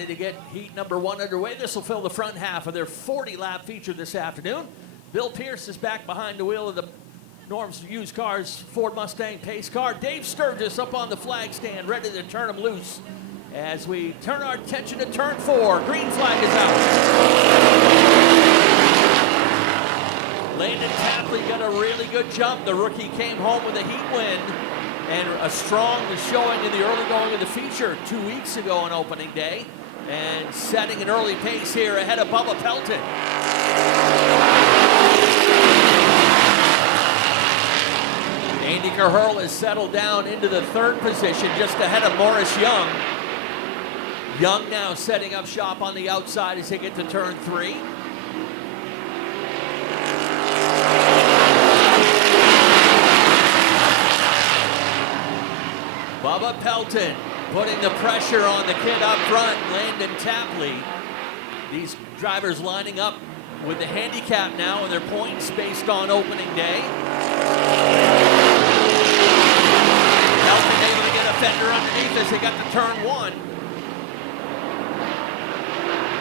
ready to get heat number 1 underway. This will fill the front half of their 40-lap feature this afternoon. Bill Pierce is back behind the wheel of the Norm's Used Cars Ford Mustang pace car. Dave Sturgis up on the flag stand, ready to turn him loose. As we turn our attention to turn 4, green flag is out. Landon Tapley got a really good jump. The rookie came home with a heat win and a strong showing in the early going of the feature 2 weeks ago on opening day, and setting an early pace here ahead of Bubba Pelton. Andy Caherl has settled down into the 3rd position, just ahead of Morris Young. Young now setting up shop on the outside as they get to turn 3. Bubba Pelton putting the pressure on the kid up front, Landon Tapley. These drivers lining up with the handicap now and their points based on opening day. Pelton able to get a fender underneath as they got to turn 1.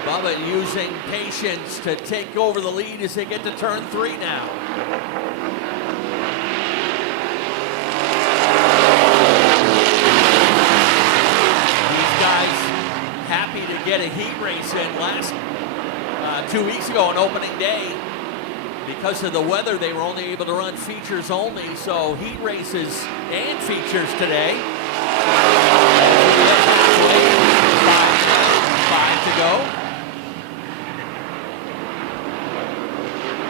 Bubba using patience to take over the lead as they get to turn 3 now. Happy to get a heat race in. Last 2 weeks ago on opening day, because of the weather, they were only able to run features only, so heat races and features today. 5 to go.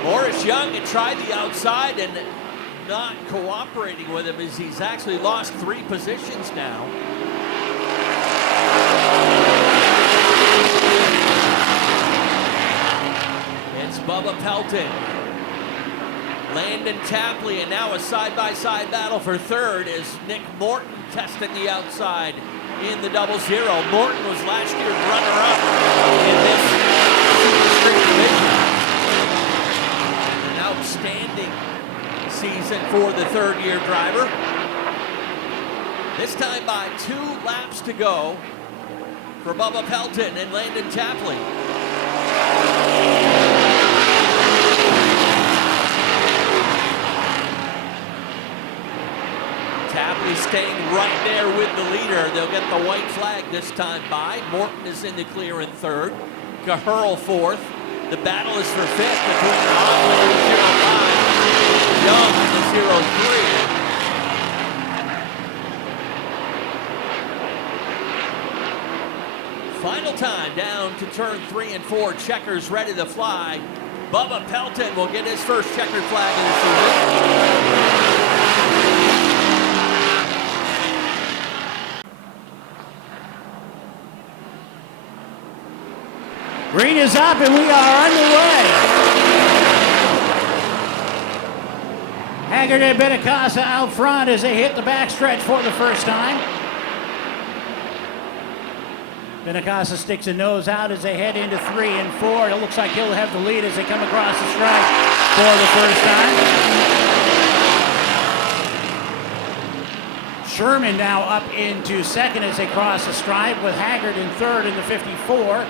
Morris Young had tried the outside and not cooperating with him as he's actually lost 3 positions now. It's Bubba Pelton, Landon Tapley, and now a side-by-side battle for 3rd is Nick Morton testing the outside in the 00. Morton was last year's runner-up in this Street division. An outstanding season for the 3rd-year driver. This time by 2 laps to go for Bubba Pelton and Landon Tapley. Tapley staying right there with the leader. They'll get the white flag this time by. Morton is in the clear in 3rd. Caherl 4th. The battle is for 5th between Hoffman in the 05, Young in the 03. Final time down to turn 3 and 4. Checkers ready to fly. Bubba Pelton will get his first checkered flag of the season. Green is up and we are underway. Haggard and Benacasa out front as they hit the backstretch for the first time. Benacasa sticks a nose out as they head into 3 and 4. It looks like he'll have the lead as they come across the stripe for the first time. Sherman now up into 2nd as they cross the stripe, with Haggard in 3rd in the 54.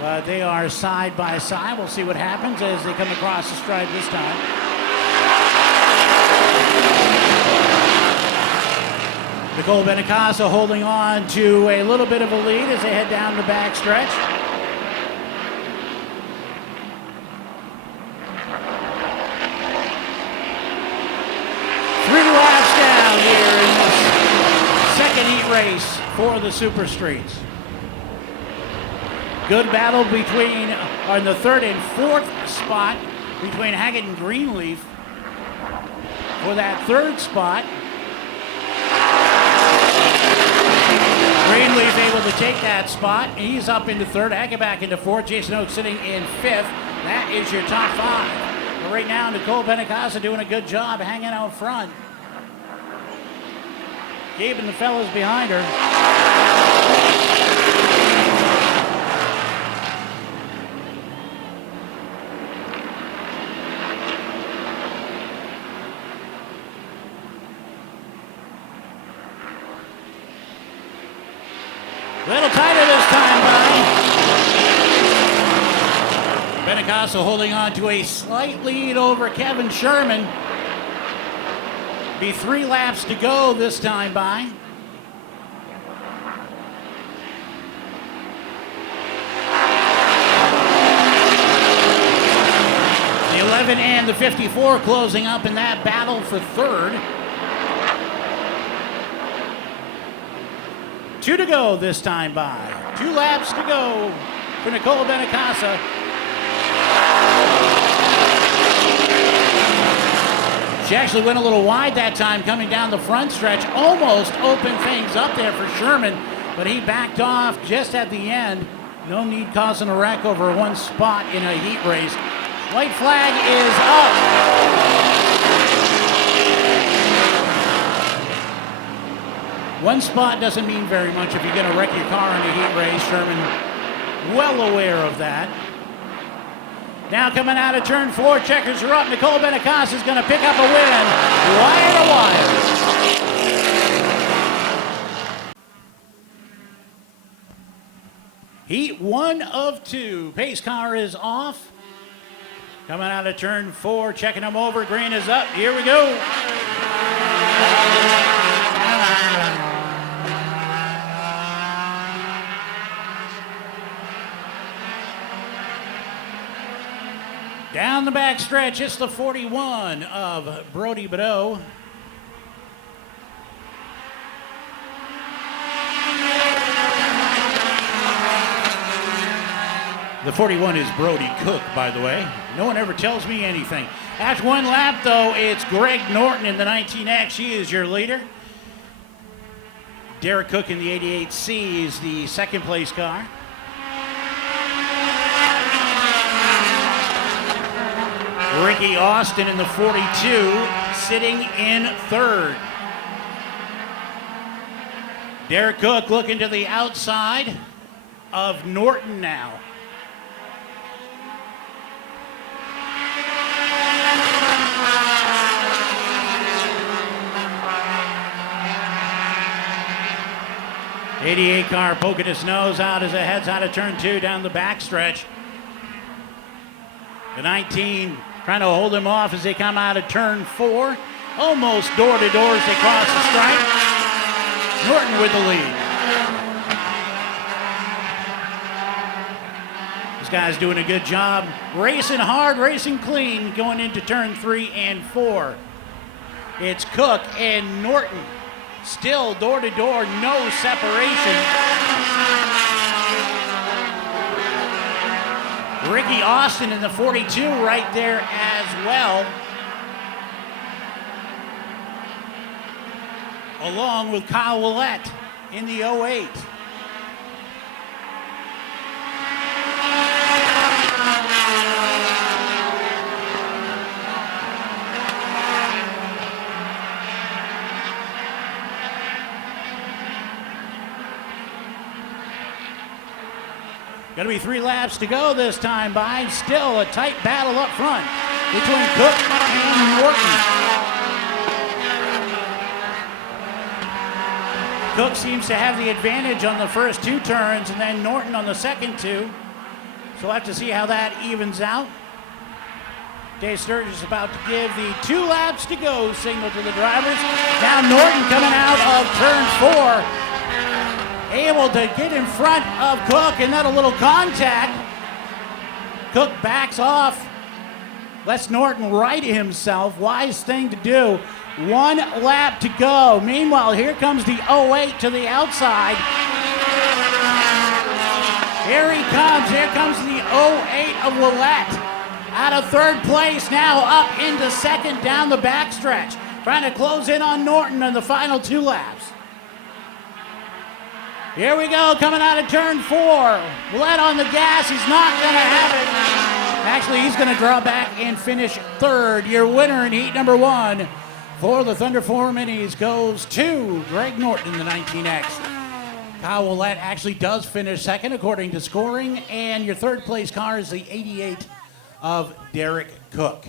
But they are side by side. We'll see what happens as they come across the stripe this time. Nicole Benacasa holding on to a little bit of a lead as they head down the backstretch. Three laps down here in the 2nd heat race for the Super Streets. Good battle between on the 3rd and 4th spot between Haggard and Greenleaf for that 3rd spot. Greenleaf able to take that spot. He's up into 3rd. Haggard back into 4th. Jason Oates sitting in 5th. That is your top 5. But right now, Nicole Benacasa doing a good job hanging out front. Keeping the fellas behind her. A little tighter this time, but Benincasa holding on to a slight lead over Kevin Sherman. Be 3 laps to go this time by. The 11 and the 54 closing up in that battle for third. 2 to go this time by. 2 laps to go for Nicole Benincasa. She actually went a little wide that time coming down the front stretch. Almost opened things up there for Sherman, but he backed off just at the end. No need causing a wreck over one spot in a heat race. White flag is up. One spot doesn't mean very much if you're going to wreck your car in a heat race. Sherman well aware of that. Now coming out of turn 4, checkers are up. Nicole Benincasa is going to pick up a win. Wire to wire. Heat 1 of 2. Pace car is off. Coming out of turn 4, checking them over. Green is up. Here we go. Down the back stretch, it's the 41 of Brody Beddoe. The 41 is Brody Cook, by the way. No one ever tells me anything. After 1 lap, though, it's Greg Norton in the 19X. He is your leader. Derek Cook in the 88C is the second place car. Ricky Austin in the 42, sitting in third. Derek Cook looking to the outside of Norton now. '88 car poking his nose out as it heads out of turn 2 down the backstretch. The 19 trying to hold him off as they come out of turn 4. Almost door to door as they cross the stripe. Norton with the lead. This guy's doing a good job. Racing hard, racing clean, going into turn 3 and 4. It's Cook and Norton. Still door to door, no separation. Ricky Austin in the 42 right there as well. Along with Kyle Willett in the 08. Going to be 3 laps to go this time by. Still a tight battle up front between Cook and Norton. Cook seems to have the advantage on the first 2 turns and then Norton on the second 2. So we'll have to see how that evens out. Dave Sturgis is about to give the 2 laps to go signal to the drivers. Now Norton coming out of turn 4. Able to get in front of Cook and then a little contact. Cook backs off. Lets Norton right himself. Wise thing to do. 1 lap to go. Meanwhile, here comes the 08 to the outside. Here he comes. Here comes the 08 of Willett. Out of third place now up into second down the backstretch. Trying to close in on Norton in the final 2 laps. Here we go, coming out of turn 4. Willett on the gas, he's not gonna have it. Actually, he's gonna draw back and finish third. Your winner in heat number 1 for the Thunder 4 Minis goes to Greg Norton in the 19X. Kyle Willett actually does finish second according to scoring, and your third place car is the 88 of Derek Cook.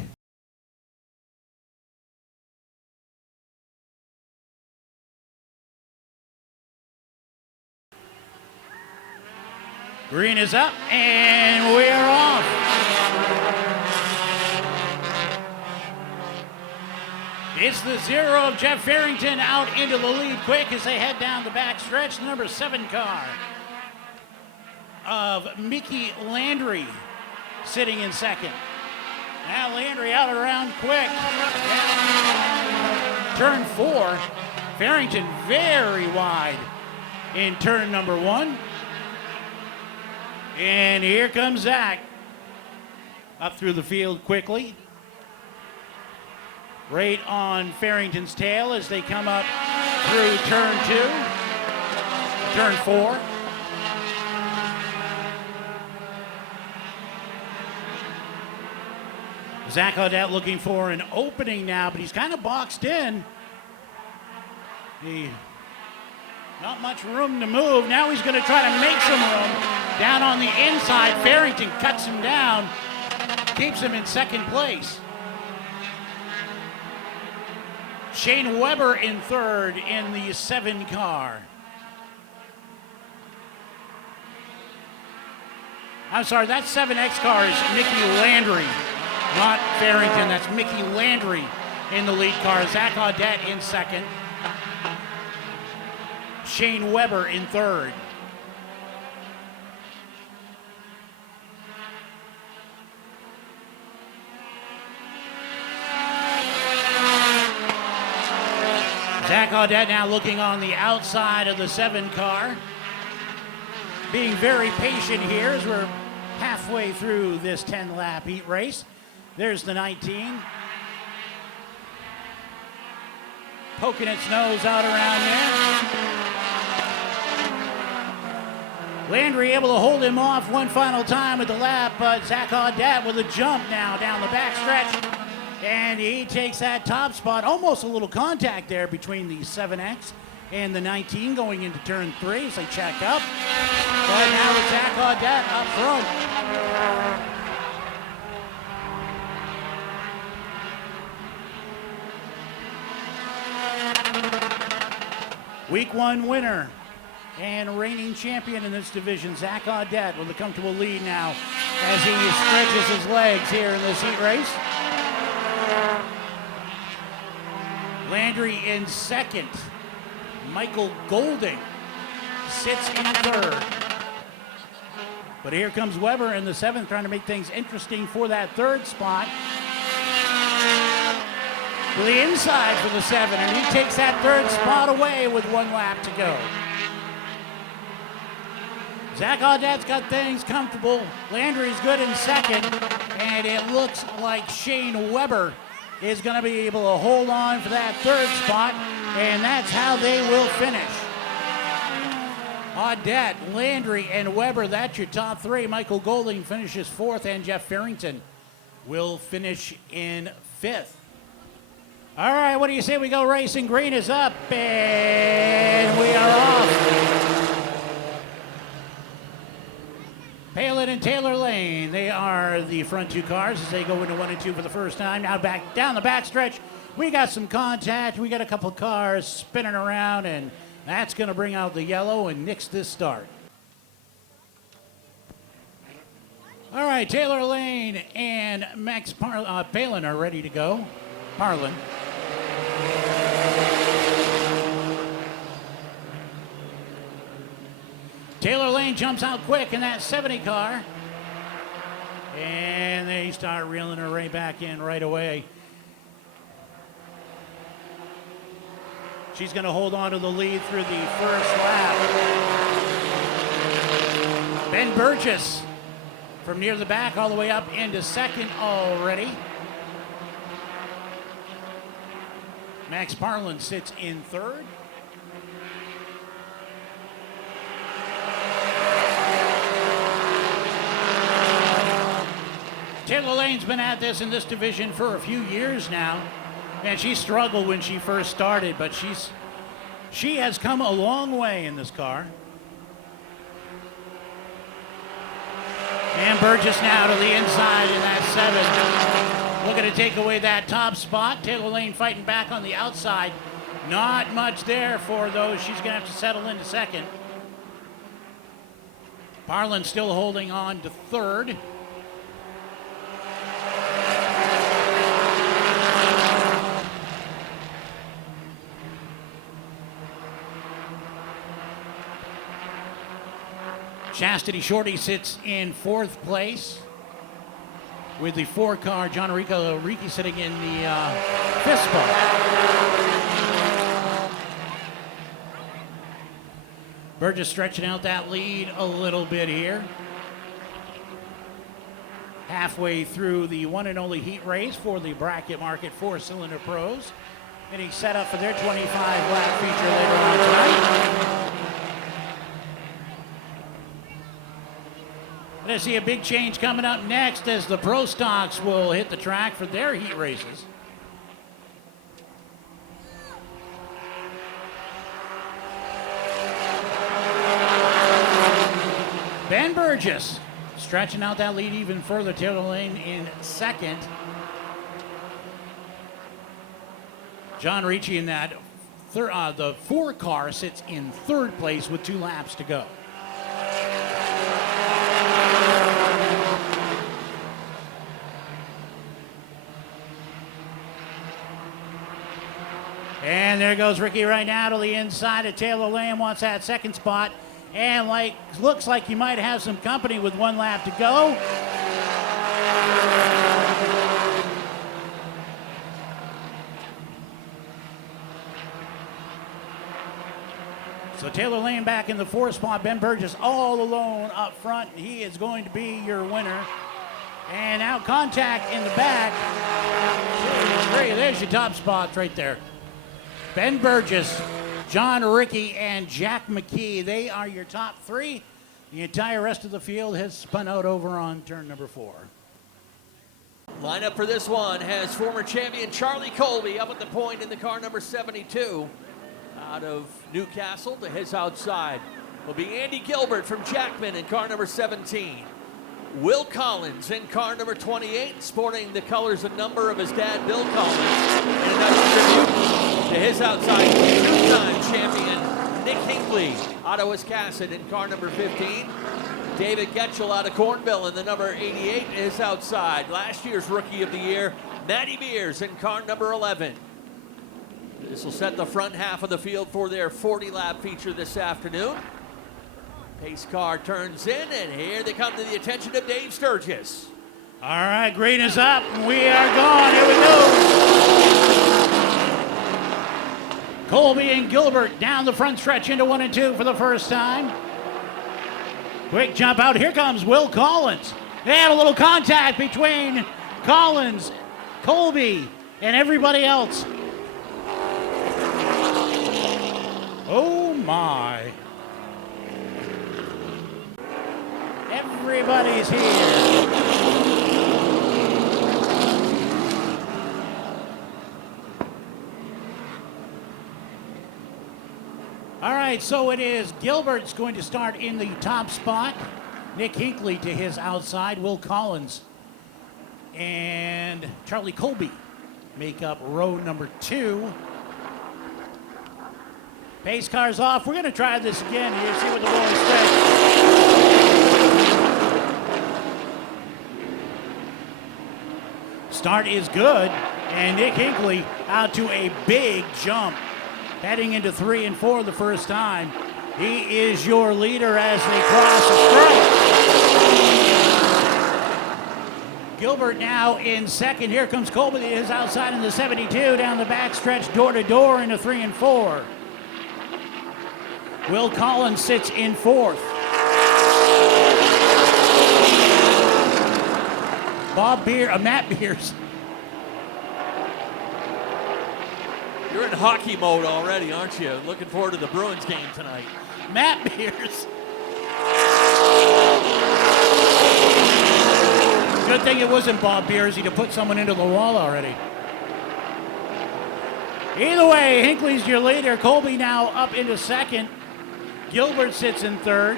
Green is up, and we're off. It's the 0 of Jeff Farrington out into the lead quick as they head down the back stretch. The number 7 car of Mickey Landry sitting in second. Now Landry out around quick. Turn 4. Farrington very wide in turn number 1. And here comes Zach up through the field quickly. Right on Farrington's tail as they come up through turn 2, turn 4. Zach Audette looking for an opening now, but he's kind of boxed in. Not much room to move. Now he's going to try to make some room down on the inside. Farrington cuts him down, keeps him in second place. Shane Weber in third in the 7 car. I'm sorry, that 7X car is Mickey Landry, not Farrington. That's Mickey Landry in the lead car. Zach Audette in second. Shane Weber in third. Zach Audette now looking on the outside of the 7 car. Being very patient here as we're halfway through this 10-lap heat race. There's the 19. Poking its nose out around there. Landry able to hold him off one final time at the lap, but Zach Audette with a jump now down the back stretch. And he takes that top spot. Almost a little contact there between the 7X and the 19 going into turn 3 as they check up. But now it's Zach Audette up front. Week 1 winner and reigning champion in this division, Zach Audette, with a comfortable lead now as he stretches his legs here in this heat race. Landry in second. Michael Golding sits in third. But here comes Weber in the 7th, trying to make things interesting for that 3rd spot. To the inside for the 7, and he takes that 3rd spot away with 1 lap to go. Zach Audette's got things comfortable. Landry's good in second, and it looks like Shane Weber is going to be able to hold on for that 3rd spot, and that's how they will finish. Audette, Landry, and Weber, that's your top 3. Michael Golding finishes 4th, and Jeff Farrington will finish in 5th. All right, what do you say we go racing? Green is up, and we are off. Palin and Taylor Lane, they are the front 2 cars as they go into 1 and 2 for the first time. Now back down the backstretch, we got some contact. We got a couple cars spinning around, and that's going to bring out the yellow and nix this start. All right, Taylor Lane and Max Palin are ready to go. Parlin. Taylor Lane jumps out quick in that 70 car. And they start reeling her right back in right away. She's going to hold on to the lead through the first lap. Ben Burgess from near the back all the way up into second already. Max Parlin sits in third. Taylor Lane's been at this in this division for a few years now, and she struggled when she first started, but she has come a long way in this car. And Burgess now to the inside in that 7. Looking to take away that top spot. Taylor Lane fighting back on the outside. Not much there for those. She's going to have to settle into second. Parlin still holding on to third. Chastity Shorty sits in 4th place with the 4-car John Ricci sitting in the 5th spot. Burgess stretching out that lead a little bit here. Halfway through the one and only heat race for the Bracket Market 4-cylinder pros. Getting set up for their 25-lap feature later on tonight. Going to see a big change coming up next as the Pro Stocks will hit the track for their heat races. Ben Burgess stretching out that lead even further. Taylor Lane in 2nd. John Ricci in that the 4-car sits in 3rd place with 2 laps to go. And there goes Ricky right now to the inside of Taylor Lane, wants that 2nd spot. And looks like he might have some company with 1 lap to go. So Taylor Lane back in the 4th spot. Ben Burgess all alone up front. He is going to be your winner. And now contact in the back. There's your top spots right there. Ben Burgess, John Ricci, and Jack McKee. They are your top 3. The entire rest of the field has spun out over on turn number 4. Lineup for this one has former champion Charlie Colby up at the point in the car number 72. Out of Newcastle to his outside will be Andy Gilbert from Jackman in car number 17. Will Collins in car number 28, sporting the colors and number of his dad, Bill Collins. And another tribute to his outside, 2-time champion Nick Hinkley out of Wiscasset in car number 15. David Getchell out of Cornville in the number 88 is outside. Last year's Rookie of the Year, Matty Mears in car number 11. This will set the front half of the field for their 40-lap feature this afternoon. Pace car turns in, and here they come to the attention of Dave Sturgis. All right, green is up, and we are gone. Here we go. Colby and Gilbert down the front stretch into 1 and 2 for the first time. Quick jump out. Here comes Will Collins. They had a little contact between Collins, Colby, and everybody else. Oh, my. Everybody's here. All right, so it is Gilbert's going to start in the top spot. Nick Hinkley to his outside. Will Collins and Charlie Colby make up row number 2. Pace car's off. We're going to try this again here, see what the boys say. Start is good, and Nick Hinkley out to a big jump. Heading into 3 and 4 the first time. He is your leader as they cross the stripe. Gilbert now in 2nd. Here comes Colby, is outside in the 72, down the back stretch, door to door into 3 and 4. Will Collins sits in 4th. Matt Beers. You're in hockey mode already, aren't you? Looking forward to the Bruins game tonight. Matt Beers. Good thing it wasn't Bob Beers. He'd have put someone into the wall already. Either way, Hinkley's your leader. Colby now up into 2nd. Gilbert sits in 3rd.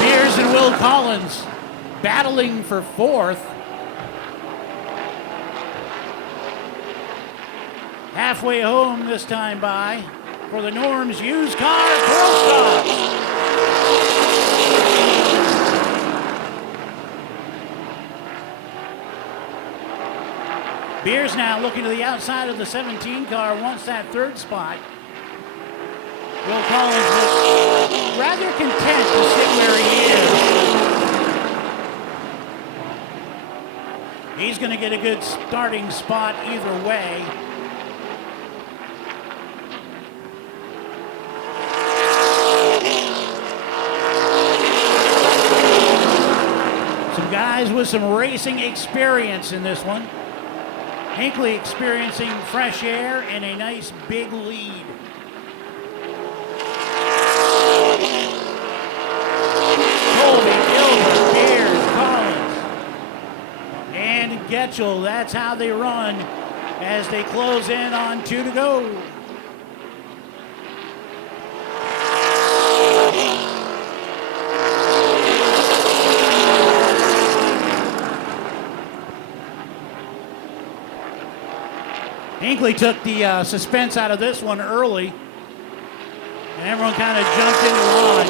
Beers and Will Collins battling for 4th. Halfway home this time by for the Norms Used Car Pro Stocks. Beers now looking to the outside of the 17 car, wants that 3rd spot. Will Collins will rather content to sit where he is. He's going to get a good starting spot either way. Some guys with some racing experience in this one. Hinckley experiencing fresh air and a nice big lead. Colby, Gilbert, Beers, Collins, and Getchell. That's how they run as they close in on 2 to go. Hinckley took the suspense out of this one early, and everyone kind of jumped in line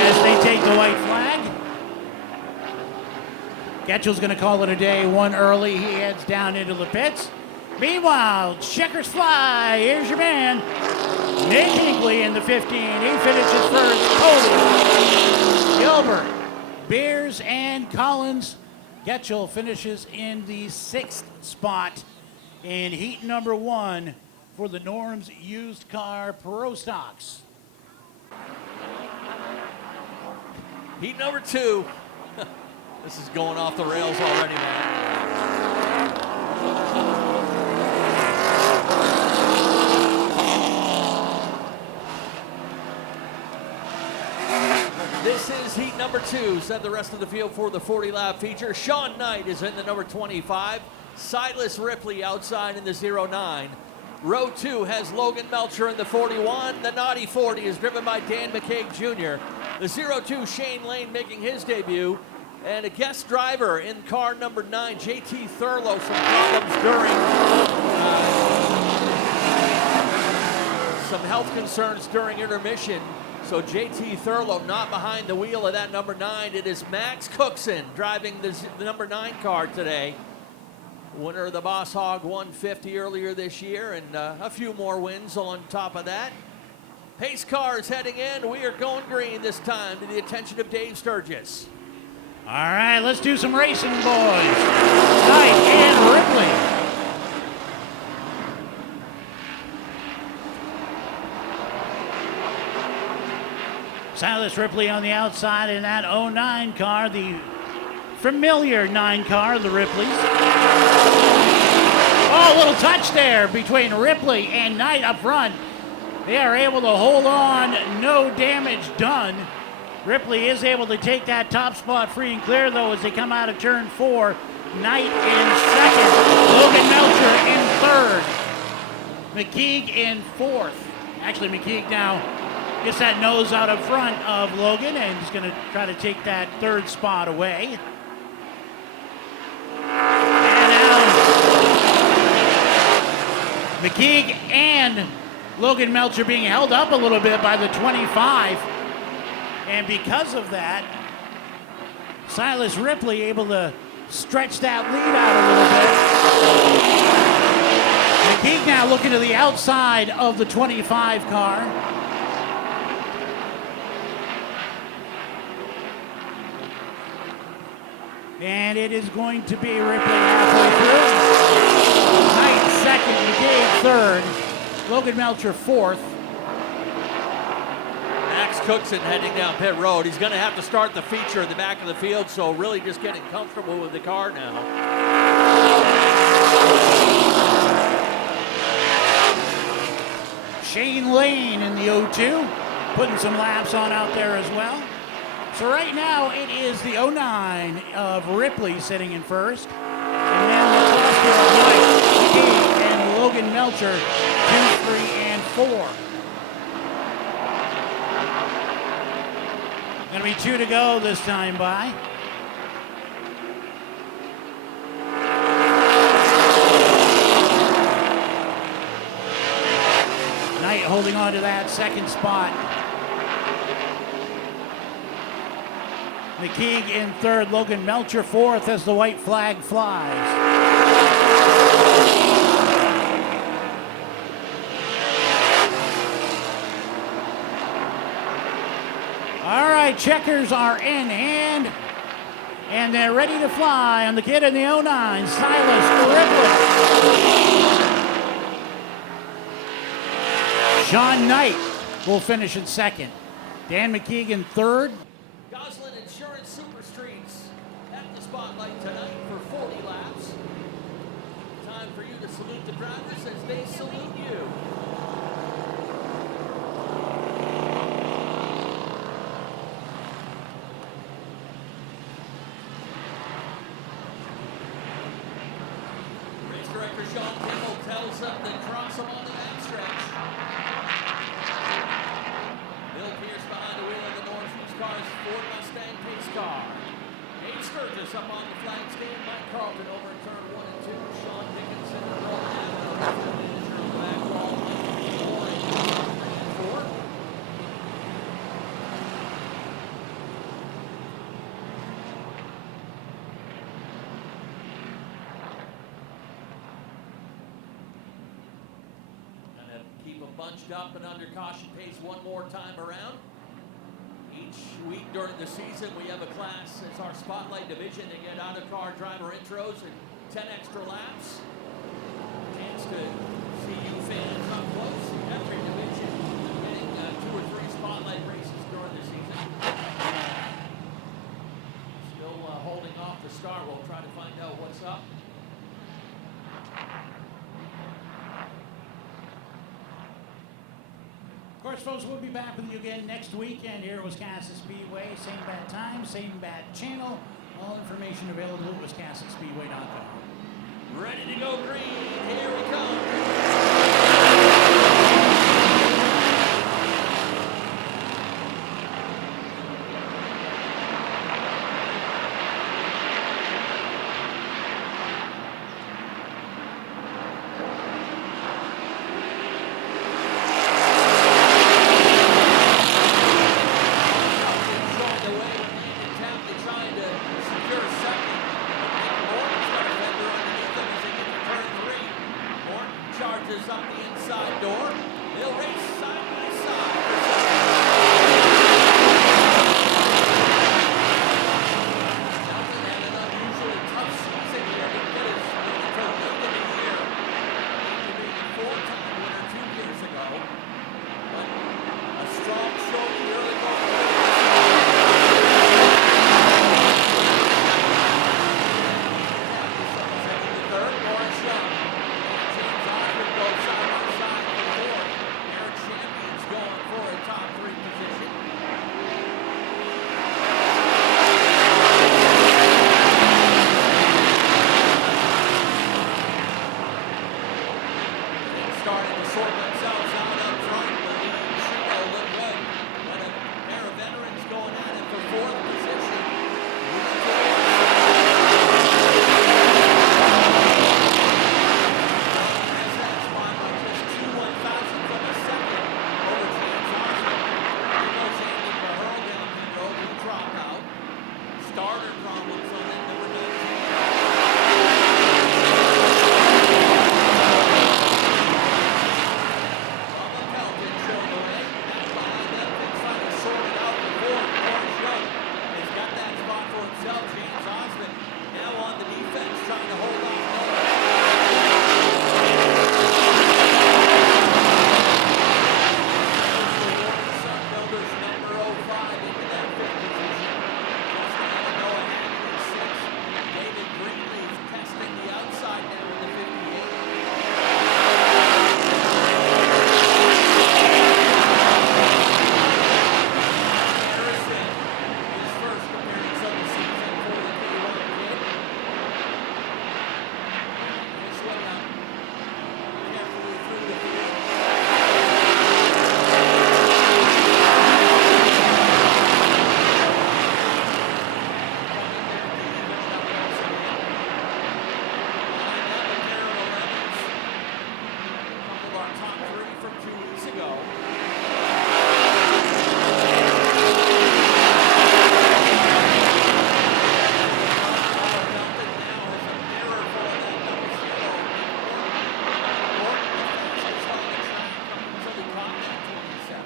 as they take the white flag. Getchell's going to call it a day, one early. He heads down into the pits. Meanwhile, checkers fly. Here's your man, Nick Hinckley in the 15. He finishes first. Cody, Gilbert, Beers, and Collins. Getchell finishes in the 6th spot in heat number 1 for the Norms Used Car Pro Stocks. Heat number 2. This is going off the rails already, man. This is heat number 2. Set the rest of the field for the 40-lap feature. Sean Knight is in the number 25. Silas Ripley outside in the 09. Row 2 has Logan Melcher in the 41. The Naughty 40 is driven by Dan McCaig Jr. The 02 Shane Lane making his debut. And a guest driver in car number 9, JT Thurlow, some problems during some health concerns during intermission. So JT Thurlow not behind the wheel of that number 9. It is Max Cookson driving the number 9 car today. Winner of the Boss Hog 150 earlier this year, and a few more wins on top of that. Pace car is heading in. We are going green this time to the attention of Dave Sturgis. All right, let's do some racing, boys. Knight and Ripley. Silas Ripley on the outside in that 09 car, the familiar 9 car of the Ripleys. Oh, a little touch there between Ripley and Knight up front. They are able to hold on, no damage done. Ripley is able to take that top spot free and clear, though, as they come out of turn 4. Knight in second, Logan Melcher in third, McKeague in fourth. Actually, McKeague now gets that nose out of front of Logan and is going to try to take that third spot away. And now McKeague and Logan Melcher being held up a little bit by the 25. And because of that, Silas Ripley able to stretch that lead out a little bit. McKeague now looking to the outside of the 25 car. And it is going to be Ripley halfway through. Knight second, McKeague third, Logan Melcher fourth. Max Cookson heading down pit road. He's going to have to start the feature in the back of the field, so really just getting comfortable with the car now. Shane Lane in the 02, putting some laps on out there as well. So right now it is the 09 of Ripley sitting in first, and then the cluster of Knight, McKeague, and Logan Melcher, 2, 3, and 4. Going to be 2 to go this time by. Knight holding on to that second spot. McKeague in third, Logan Melcher fourth as the white flag flies. right, checkers are in hand, and they're ready to fly on the kid in the 09, Silas Ripley. Sean Knight will finish in second. Dan McKeegan third. Goslin Insurance Super Streets at the spotlight tonight for 40 laps. Time for you to salute the drivers as they salute you. Race director Sean Kimball tells them to cross them on the backstretch. Bill Pierce behind the wheel of the North Used Cars Ford Mustang pace car. Dave Sturgis up on the flag stand. Mike Carlton over in turn 1 and 2. Sean Dickinson and Roll Avenue, our manager on the back wall. 4 and 4. Gonna keep them bunched up and under caution pace one more time around. Each week during the season, we have a class as our spotlight division. They get out of car driver intros and 10 extra laps. Chance to see you fans up close. Every division getting 2 or 3 spotlight races during the season. Still holding off the start. We'll try to find out what's up. Of course, folks, we'll be back with you again next weekend here at Wiscasset Speedway. Same bad time, same bad channel. All information available at wiscassettspeedway.com. Ready to go green. Here we come. Charges up the inside door. They'll race side by side. Nothing had an unusually tough season here to get us to late in the year. After being a 4-time winner 2 years ago. But a strong show in the early going. Third, Lawrence Young. Go side by side for 4th. Eric Champion's going for a top 3 position. They're starting to sort themselves out up front. The lead trio look good. But a pair of veterans going at it for 4th position. Starter problems on that number 19. Bubba Pelton showing the way. Back behind them, trying to sort it out before Lawrence Young has got that spot for himself. James Osmond now on the defense, trying to hold off. Sun Builders number 05 into that 5th position. David Greenleaf testing the outside now in the 58. Harrison, his first appearance of the season for the K1 kid. This one up carefully through the field. Our top 3 from 2 weeks ago. Until he caught that 27.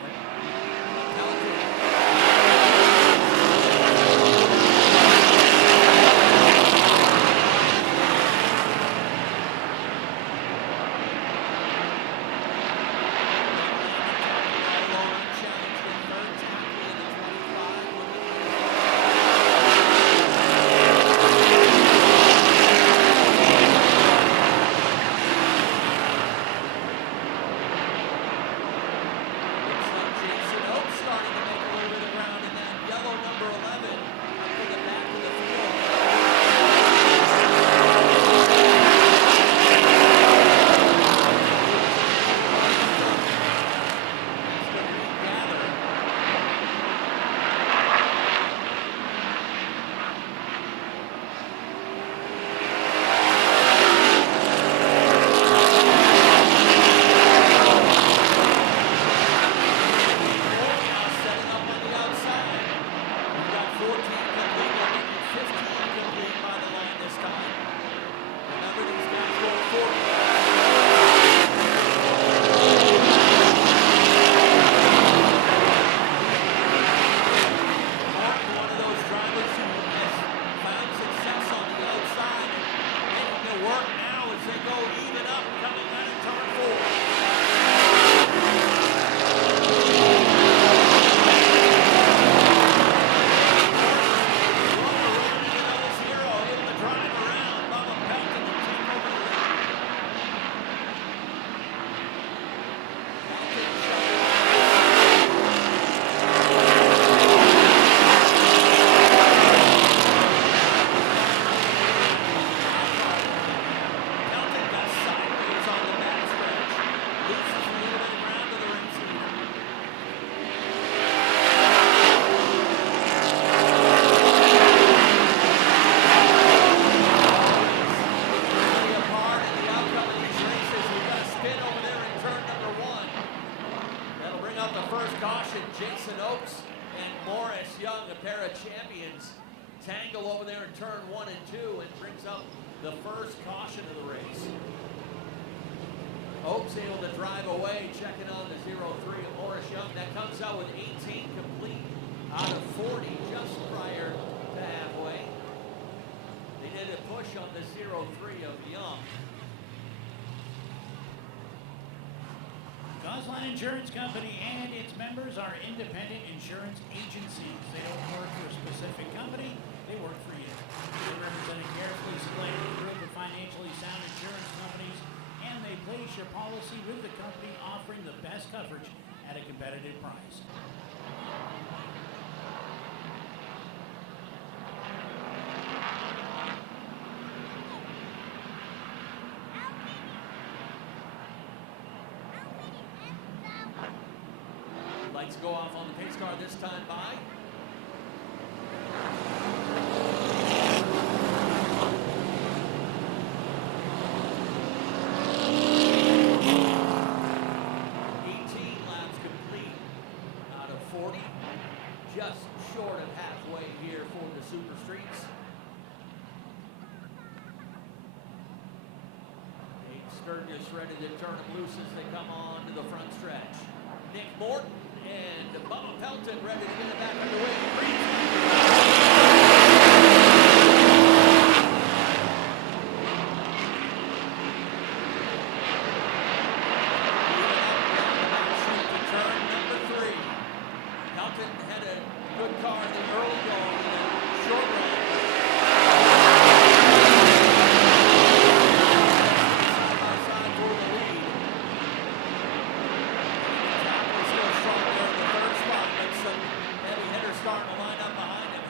pair of champions tangle over there in turn 1 and 2 and brings up the first caution of the race. Oaks able to drive away, checking on the 0-3 of Morris Young. That comes out with 18 complete out of 40 just prior to halfway. They did a push on the 0-3 of Young. Gosline Insurance Company and its members are independent insurance agencies. They don't work for a specific company, they work for you. They represent a carefully selected group of financially sound insurance companies, and they place your policy with the company offering the best coverage at a competitive price. Lights go off on the pace car this time by. Just short of halfway here for the Super Streets. Nate Sturgis ready to turn them loose as they come on to the front stretch. Nick Morton and Bubba Pelton ready to get it back underway. Had a good car in the early going in the short run. Side by side for the lead. Tapper still strong there in the third spot, but some heavy hitters starting to line up behind him.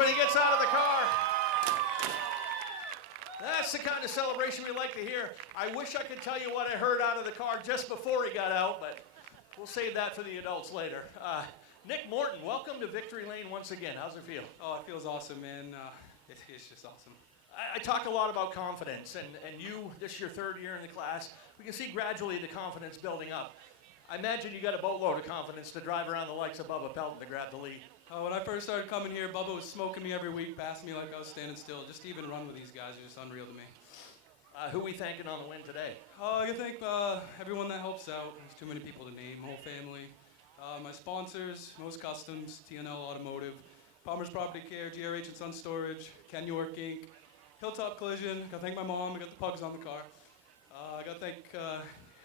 when he gets out of the car. That's the kind of celebration we like to hear. I wish I could tell you what I heard out of the car just before he got out, but we'll save that for the adults later. Nick Morton, welcome to Victory Lane once again. How's it feel? Oh, it feels awesome, man. It's just awesome. I talk a lot about confidence, and you, this is your third year in the class. We can see gradually the confidence building up. I imagine you got a boatload of confidence to drive around the likes of Bubba Pelton to grab the lead. When I first started coming here, Bubba was smoking me every week, passing me like I was standing still. Just to even run with these guys is just unreal to me. Who we thanking on the win today? I can thank everyone that helps out. There's too many people to name. Whole family. My sponsors, Most Customs, TNL Automotive, Palmer's Property Care, GRH and Sun Storage, Ken York Inc., Hilltop Collision. I gotta thank my mom. I got the pugs on the car. I gotta thank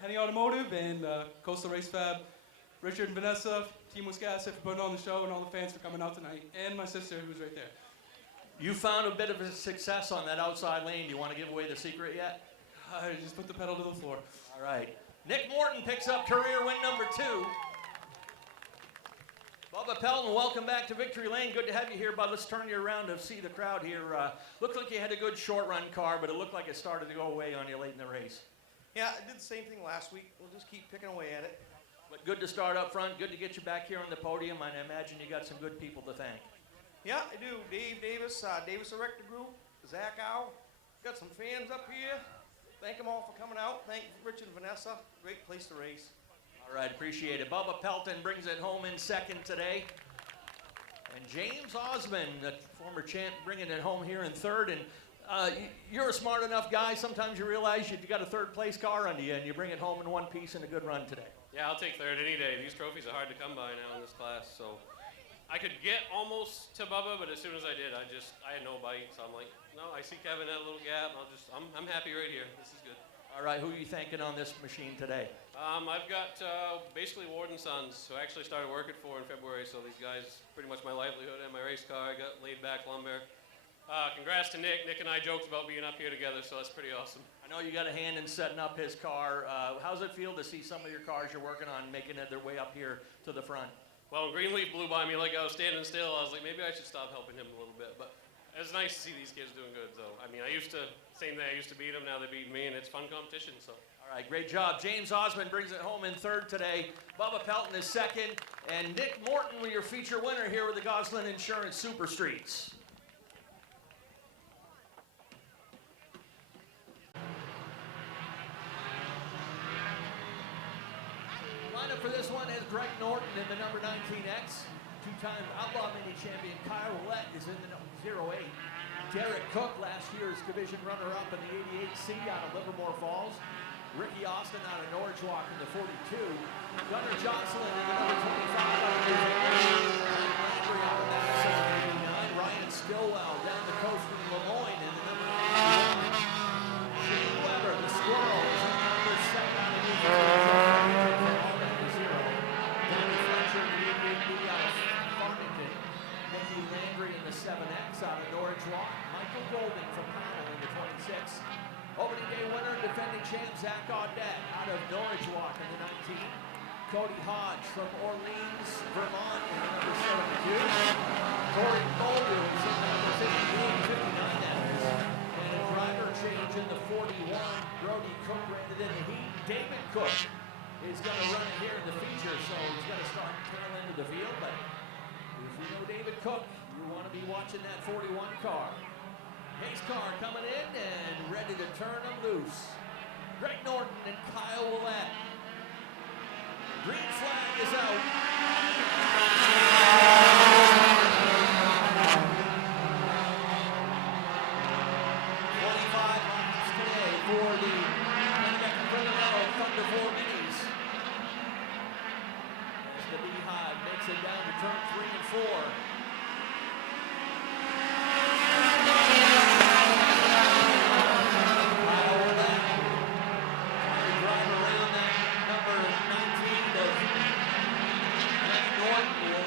Henny Automotive and Coastal Race Fab, Richard and Vanessa, Team Wiscasset for putting on the show, and all the fans for coming out tonight, and my sister who's right there. You found a bit of a success on that outside lane. Do you want to give away the secret yet? I just put the pedal to the floor. All right. Nick Morton picks up career win number 2. Bubba Pelton, welcome back to Victory Lane. Good to have you here, bud. Let's turn you around to see the crowd here. Looked like you had a good short run car, but it looked like it started to go away on you late in the race. Yeah, I did the same thing last week. We'll just keep picking away at it. But good to start up front. Good to get you back here on the podium. And I imagine you got some good people to thank. Yeah, I do. Dave Davis, Davis Erector Group, Zach Ow. Got some fans up here. Thank them all for coming out. Thank Richard and Vanessa. Great place to race. All right, appreciate it. Bubba Pelton brings it home in second today. And James Osmond, the former champ, bringing it home here in third. And you're a smart enough guy. Sometimes you realize you got a third place car under you and you bring it home in one piece in a good run today. Yeah, I'll take third any day. These trophies are hard to come by now in this class, so I could get almost to Bubba, but as soon as I did, I had no bite. So I'm like, no, I see Kevin at a little gap. I'm happy right here. This is good. All right, who are you thanking on this machine today? I've got basically Ward and Sons, who I actually started working for in February. So these guys, pretty much my livelihood and my race car. I got laid back lumber. Congrats to Nick. Nick and I joked about being up here together, so that's pretty awesome. I know you got a hand in setting up his car. How's it feel to see some of your cars you're working on making their way up here to the front? Well, Greenleaf blew by me like I was standing still. I was like, maybe I should stop helping him a little bit. But it's nice to see these kids doing good, though. I mean, I used to beat them, now they beat me, and it's fun competition, so. All right, great job. James Osmond brings it home in third today. Bubba Pelton is second. And Nick Morton with your feature winner here with the Goslin Insurance Super Streets. Lineup for this one is Greg Norton in the number 19X. Two-time Outlaw Mini champion Kyle Roulette is in the number 08. Derek Cook, last year's division runner-up in the 88C out of Livermore Falls. Ricky Austin out of Norwich Walk in the 42. Gunnar Jocelyn in the number 25 out of New England. Landry out of Madison in the 89. Ryan Stillwell down the coast from Lemoyne in the number 91. Shane Weber, the Squirrel, is in the number 7 out of New England. Danny Fletcher in the 88B out of Farmington. Mickey Landry in the 7X out of Norwich Walk. Michael Golding from Powell in the 26. Opening day winner, defending champ Zach Audette out of Norwich Walk in the 19. Cody Hodge from Orleans, Vermont in the number 72. Corey Mulder is in the number 58, 59 that is. And a driver change in the 41. Brody Cook ran it in the heat. David Cook is going to run it here in the feature, so he's going to start tail into the field. But if you know David Cook, you want to be watching that 41 car. Pace car coming in and ready to turn them loose. Greg Norton and Kyle Willett. Green flag is out. 25 laps today for the Thunder 4 Minis. As the Beehive makes it down to turn 3 and 4. Norton will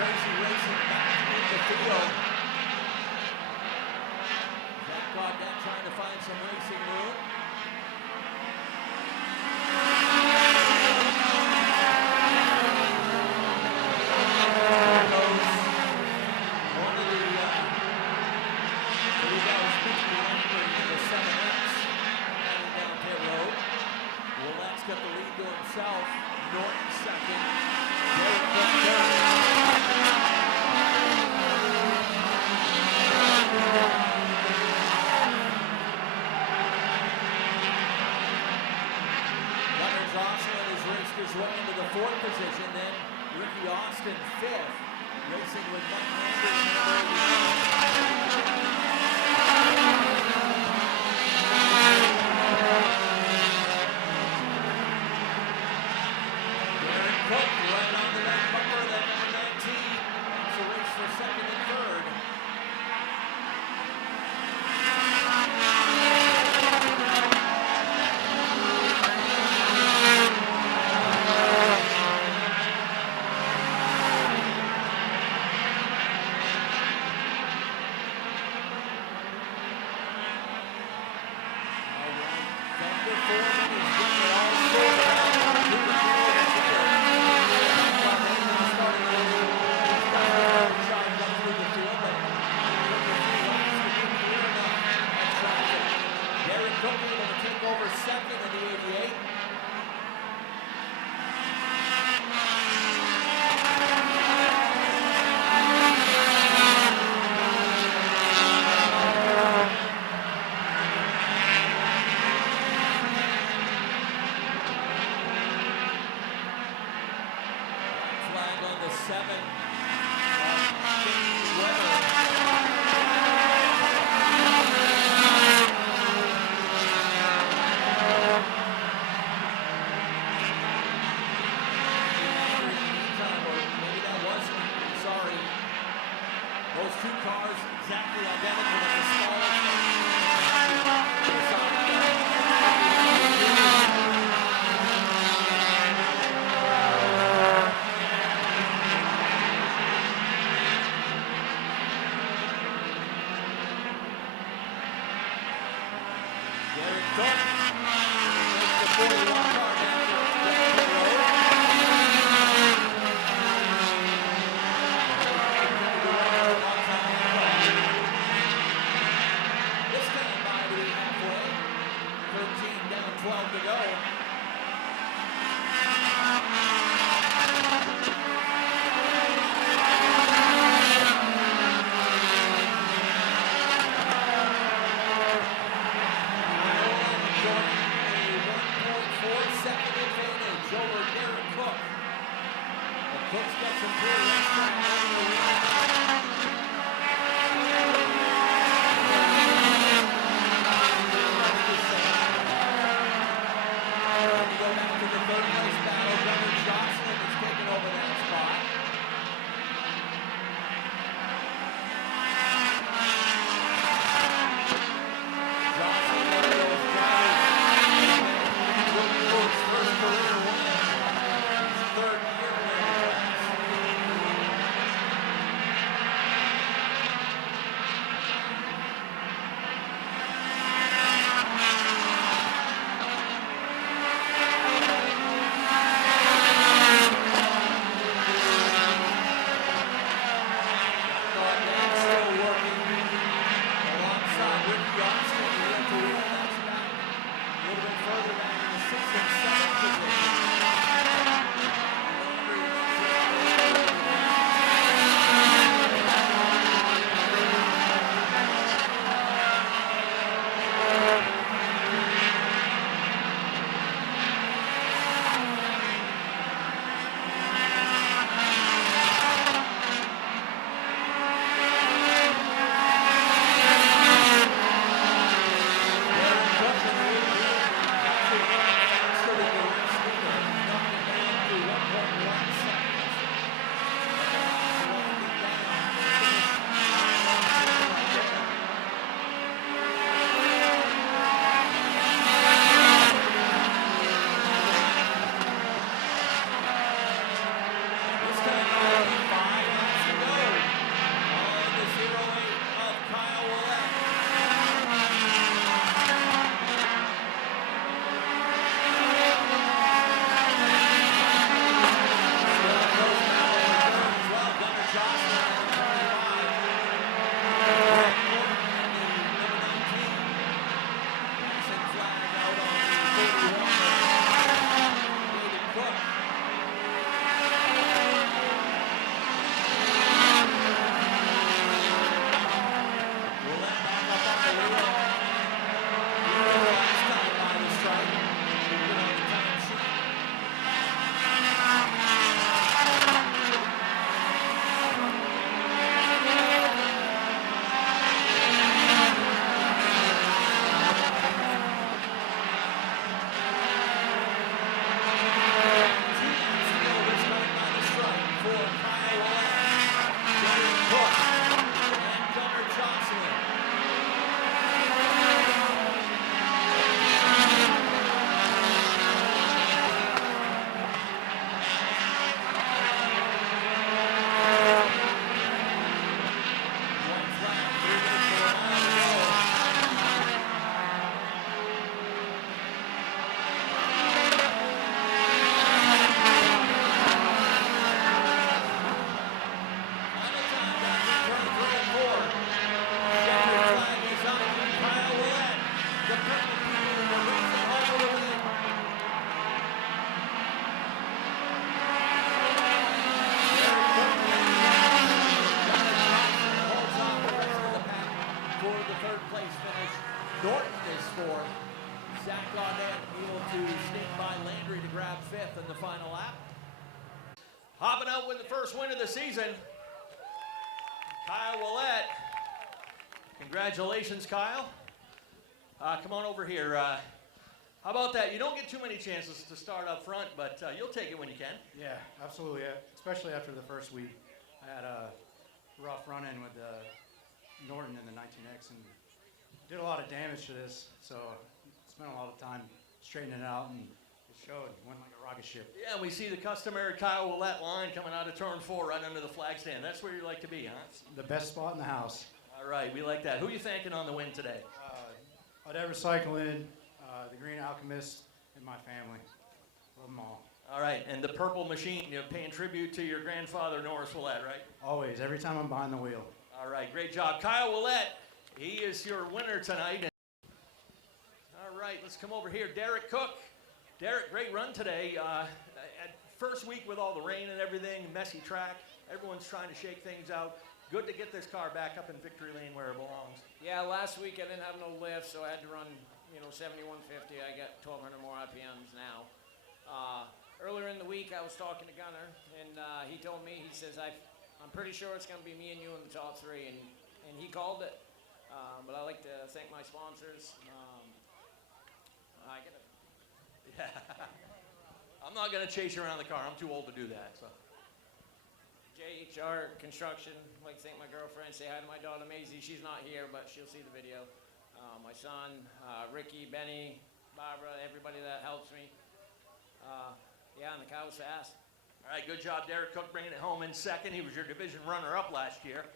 Tracy racing back in the field. Zach Gaudette trying to find some racing room. Got the lead to himself. Norton second. Derek Cook third. Gunnar Jocelyn has raced his way into the fourth position. Then Ricky Austin fifth. Racing with Mike Cook right onto that bumper, that number 19. It's a race for second and third. Thunder Foreman is getting it all sorted out. Derek Cook able to take over second in the 88. Flag on the 7. Shane Weber. Those two cars exactly identical at the smallest. Derek Cook makes the 41 car down to the road. This time by to be halfway. 13 down, 12 to go. Over Derek Cook. But Cook's got some good restaurant over the weekend. When you go back to the third place battle, Gunnar Jocelyn is taking over that spot. Jocelyn, one of those drivers, looking for his first career win. Third year winning the class. with the first win of the season. Kyle Willett. Congratulations, Kyle. Come on over here. How about that? You don't get too many chances to start up front, but you'll take it when you can. Yeah, absolutely. Especially after the first week. I had a rough run-in with Norton in the 19X and did a lot of damage to this. So spent a lot of time straightening it out, and it showed. It went like a rocket ship. Yeah, and we see the customary Kyle Willett line coming out of turn 4 right under the flag stand. That's where you like to be, huh? The best spot in the house. All right, we like that. Who are you thanking on the win today? Whatever Cycling, the Green Alchemist, and my family. Love them all. All right, and the Purple Machine, you're paying tribute to your grandfather, Norris Willett, right? Always, every time I'm behind the wheel. All right, great job. Kyle Willett, he is your winner tonight. All right, let's come over here. Derek Cook. Derek, great run today. At first week with all the rain and everything, messy track, everyone's trying to shake things out. Good to get this car back up in victory lane where it belongs. Yeah, last week I didn't have no lift, so I had to run, 7150. I got 1,200 more RPMs now. Earlier in the week, I was talking to Gunner, and he told me, he says, I'm pretty sure it's going to be me and you in the top 3, and he called it. But I'd like to thank my sponsors. I'm not going to chase you around the car. I'm too old to do that. So. JHR Construction, I'd like to thank my girlfriend, say hi to my daughter Maisie. She's not here, but she'll see the video. My son, Ricky, Benny, Barbara, everybody that helps me. Yeah, and the car was fast. All right, good job, Derek Cook, bringing it home in second. He was your division runner-up last year.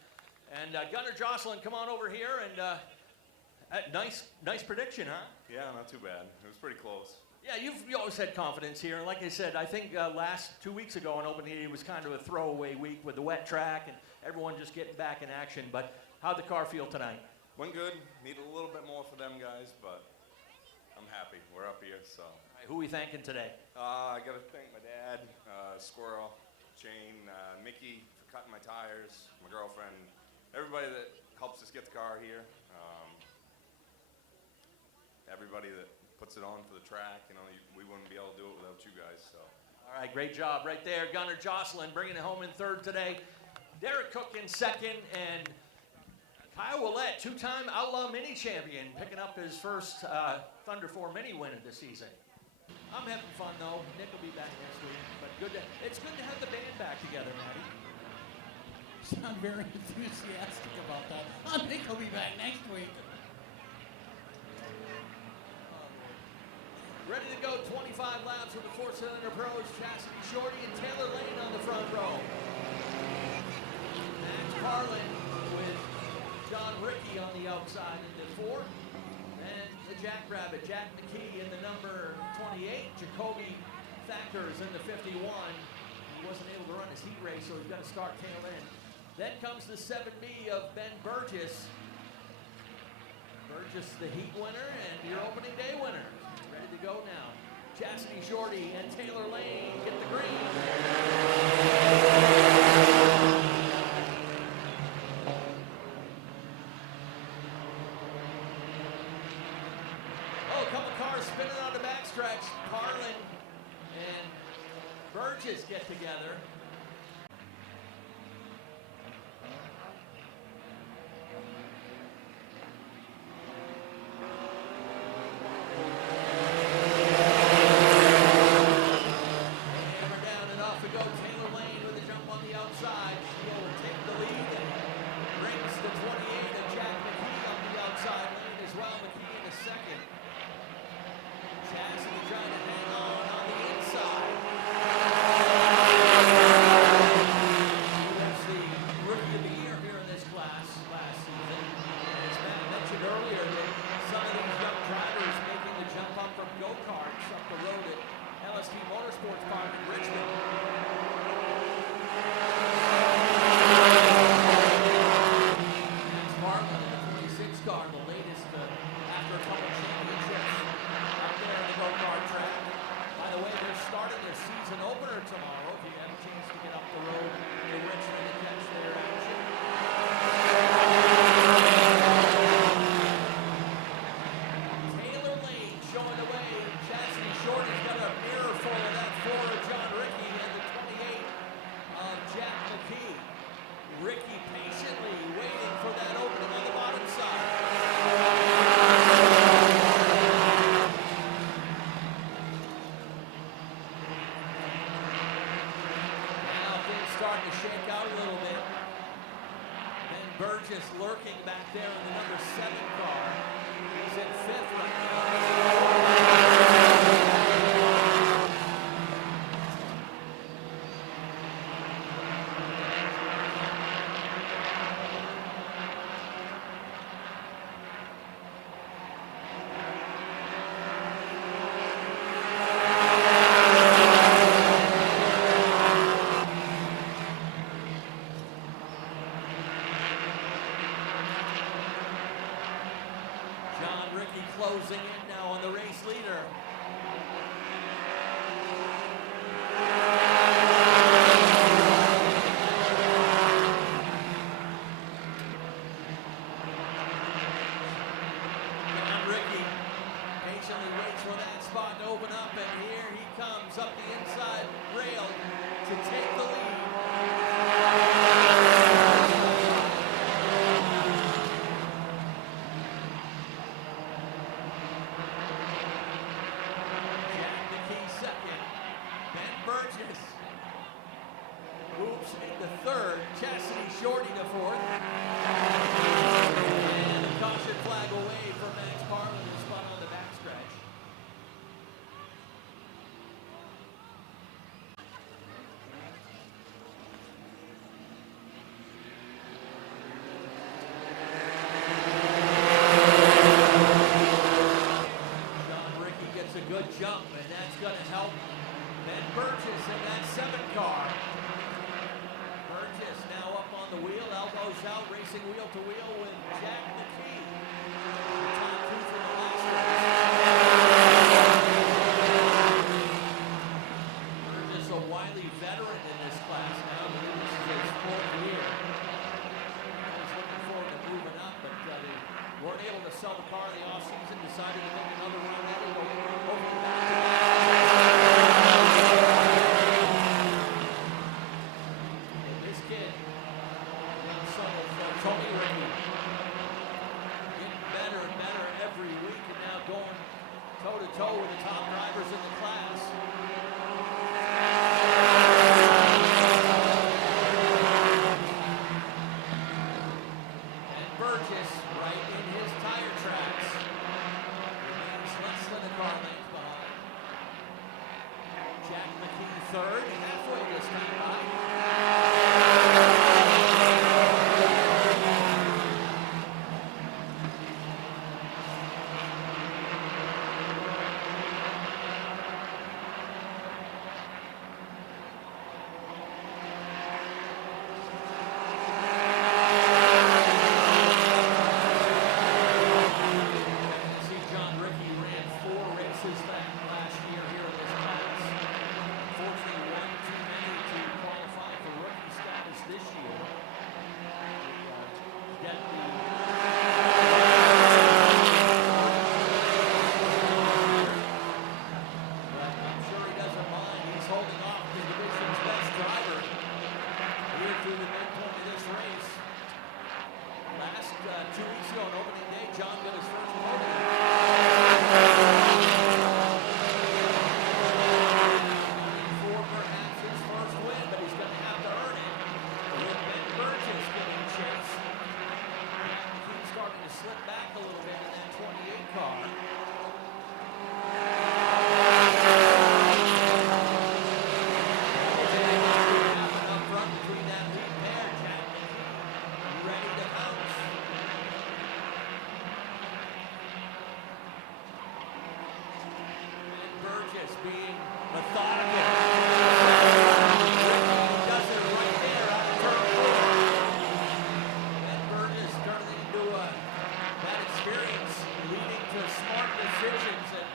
And Gunnar Jocelyn, come on over here. And nice prediction, huh? Yeah, not too bad. It was pretty close. Yeah, you always had confidence here. And like I said, I think last 2 weeks ago in Open Heat, it was kind of a throwaway week with the wet track and everyone just getting back in action. But how'd the car feel tonight? Went good. Need a little bit more for them guys, but I'm happy. We're up here, so. All right, who are we thanking today? I got to thank my dad, Squirrel, Shane, Mickey for cutting my tires, my girlfriend, everybody that helps us get the car here. Everybody that puts it on for the track, we wouldn't be able to do it without you guys, so. All right, great job right there. Gunnar Jocelyn bringing it home in third today. Derek Cook in second, and Kyle Willett, two-time Outlaw Mini champion, picking up his first Thunder 4 Mini win of the season. I'm having fun, though. Nick will be back next week, but it's good to have the band back together, Matty. Sound very enthusiastic about that. Nick will be back next week. Ready to go, 25 laps with the four-cylinder pros, Chastity Shorty and Taylor Lane on the front row. Max Carlin with John Rickey on the outside in the 4. And the Jackrabbit, Jack McKee in the number 28. Jacoby Thackers in the 51. He wasn't able to run his heat race, so he's got to start tail end. Then comes the 7B of Ben Burgess. Burgess, the heat winner, and your opening day winner. Ready to go now. Chastity Shorty and Taylor Lane get the green. Oh, a couple cars spinning on the backstretch. Carlin and Burgess get together. out a little bit. Ben Burgess lurking back there in the number 7 car. He's in 5th right now. John Ricky closing in now on the race leader. John Ricky patiently waits for that spot to open up, and here he comes up the inside rail to take the lead. Jack McKee second. Ben Burgess moves into 3rd. Chastity Shorty to 4th. And a caution flag away from Max Parlin, who spun on the backstretch. John Ricky gets a good jump, and that's going to help Ben Burgess in that 7 car. Burgess now up on the wheel, elbows out, racing wheel to wheel with Jack McKee. Top 2 for the last race. Burgess, a wily veteran in this class now. This is his 4th year. He's looking forward to moving up, but they weren't able to sell the car in the offseason, decided to make another run at it over the and this kid, young son of Tony Ricky, getting better and better every week, and now going toe-to-toe with the top drivers in the class. And Burgess right in his tire tracks. Remains less than a car length behind. Jack McKee 3rd, halfway this time by. See, John Ricky ran 4 races last year here in this class. Unfortunately, one too many to qualify for rookie status this year. Get but I'm sure he doesn't mind. He's holding off the division's best driver here through the midpoint of this race. Last 2 weeks ago on opening day, John got his first podium. For perhaps his first win, but he's going to have to earn it. With Ben Burgess getting chased. He's starting to slip back a little bit in that 28 car. Up front between that lead pair, Jack McKee, ready to pounce. And Burgess being methodical. Ricky does it right there out of turn 4. And Burgess turning into that experience, leading to smart decisions, and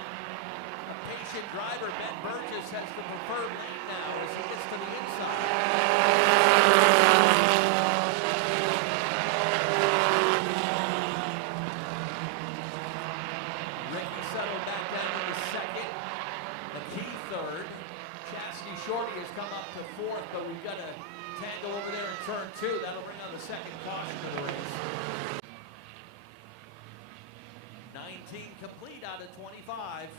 a patient driver. Ben Burgess has the preferred lane now as he gets to the inside. Ricky settled back down into 2nd. McKee 3rd. Chastity Shorty has come up to 4th, but we've got a tangle over there in turn 2. That'll bring on the 2nd caution of the race. 19 complete out of 25.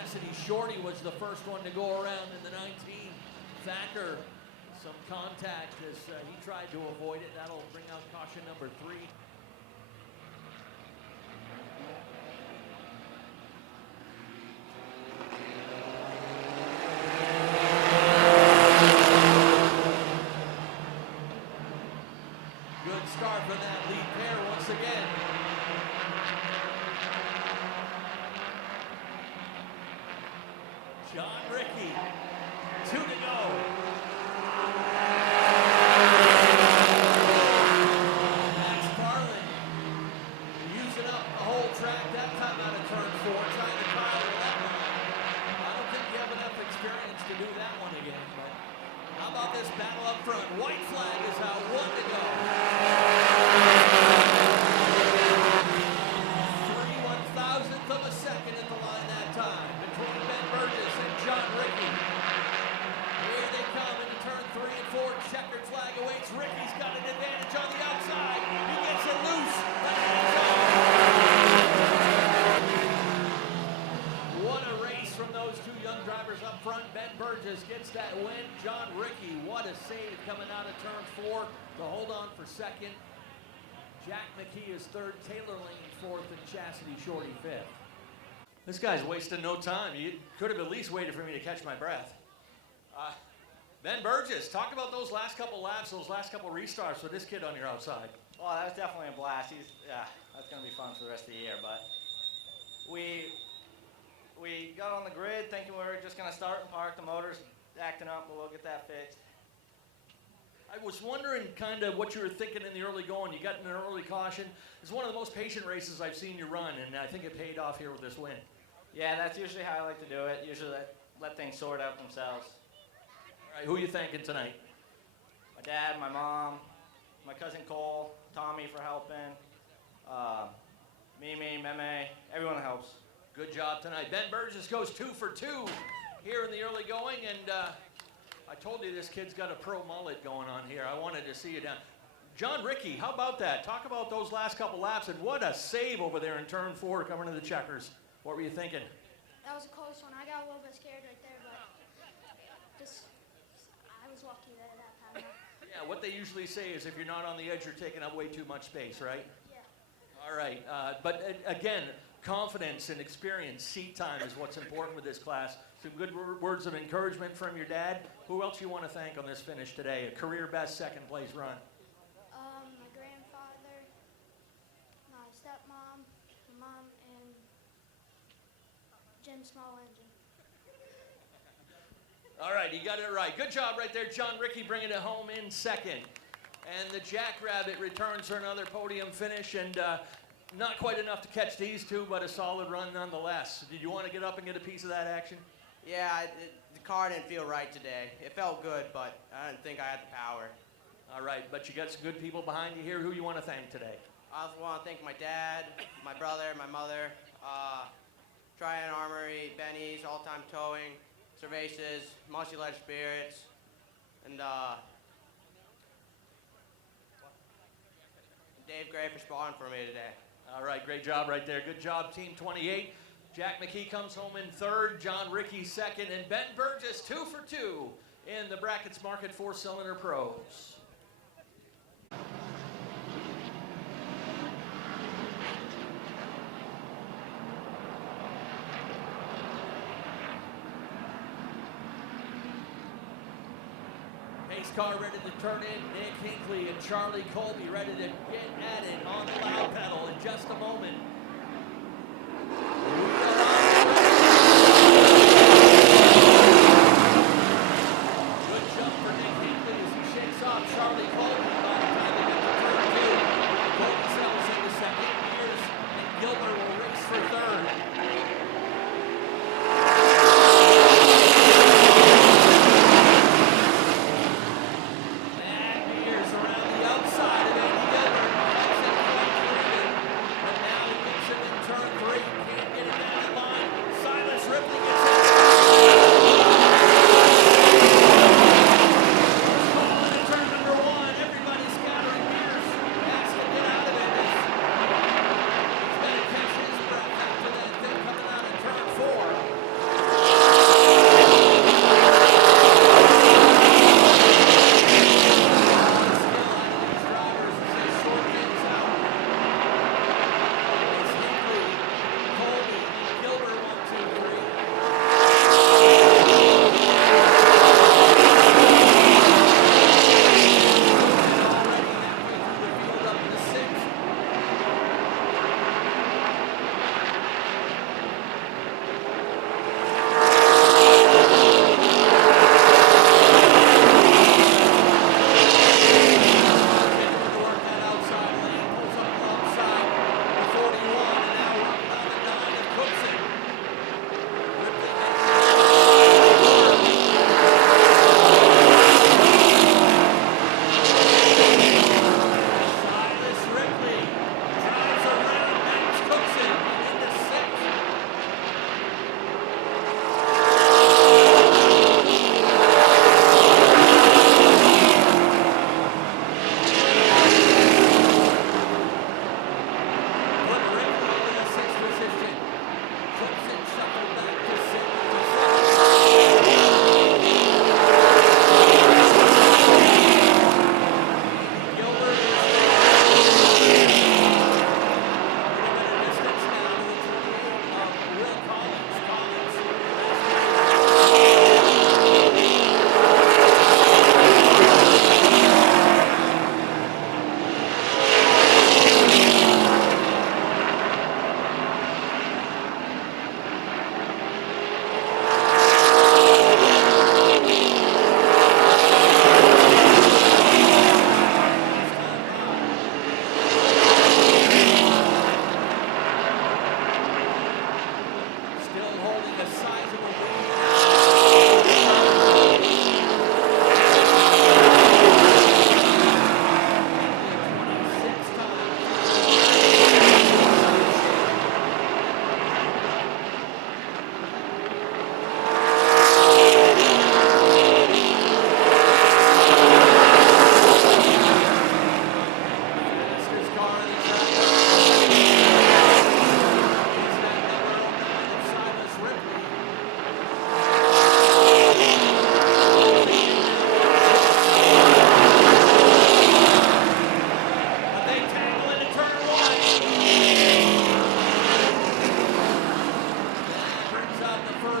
Chastity Shorty was the first one to go around in the 19. Thacker, some contact as he tried to avoid it. That'll bring out caution number 3. Good start for that lead pair once again. John Ricky, 2 to go. Max Carlin using up the whole track, that time out of turn 4, trying to pile it up. I don't think you have enough experience to do that one again, but how about this battle up front? White flag is out, 1 to go. 3/1000th of a second at the line that time between Ben Burgess and John Ricky. Here they come into turn 3 and 4. Checkered flag awaits. Ricky's got an advantage on the outside. He gets it loose. What a race from those 2 young drivers up front. Ben Burgess gets that win. John Ricky, what a save coming out of turn 4 to hold on for second. Jack McKee is third, Taylor Lane fourth, and Chastity Shorty fifth. This guy's wasting no time. You could have at least waited for me to catch my breath. Ben Burgess, talk about those last couple laps, those last couple restarts with this kid on your outside. Well, that was definitely a blast. That's going to be fun for the rest of the year. But we got on the grid thinking we were just going to start and park. The motor's acting up, but we'll get that fixed. I was wondering kind of what you were thinking in the early going. You got in an early caution. It's one of the most patient races I've seen you run, and I think it paid off here with this win. Yeah, that's usually how I like to do it. Usually let things sort out themselves. All right, who are you thanking tonight? My dad, my mom, my cousin Cole, Tommy for helping, Mimi, Meme, everyone that helps. Good job tonight. Ben Burgess goes 2 for 2 here in the early going, and I told you this kid's got a pro mullet going on here. I wanted to see you down. John Ricky, how about that? Talk about those last couple laps, and what a save over there in turn 4 coming to the checkers. What were you thinking? That was a close one. I got a little bit scared right there, but I was lucky there that time. Yeah, what they usually say is if you're not on the edge, you're taking up way too much space, right? Yeah. All right, but again, confidence and experience, seat time is what's important with this class. Some good words of encouragement from your dad. Who else you want to thank on this finish today? A career best second place run. My grandfather, my stepmom, my mom, and Jim Small Engine. All right, you got it right. Good job right there, John Ricky, bringing it home in second. And the Jackrabbit returns for another podium finish, and not quite enough to catch these two, but a solid run nonetheless. Did you want to get up and get a piece of that action? Yeah, the car didn't feel right today. It felt good, but I didn't think I had the power. All right, but you got some good people behind you here. Who you want to thank today? I also want to thank my dad, my brother, my mother, Triad Armory, Benny's, All Time Towing, Cervases, Muncie Ledge Spirits, and Dave Gray for spawning for me today. All right, great job right there. Good job, Team 28. Jack McKee comes home in third, John Ricky second, and Ben Burgess 2 for 2 in the Brackets Market 4-Cylinder Pros. Pace car ready to turn in. Nick Hinckley and Charlie Colby ready to get at it on the loud pedal in just a moment. Good jump for Nick Hinckley as he shakes off Charlie Colby by the time they get to turn 2. Colby settles into second. Mears and Gilbert will race for third. Mears around the outside of Andy Gilbert. But now he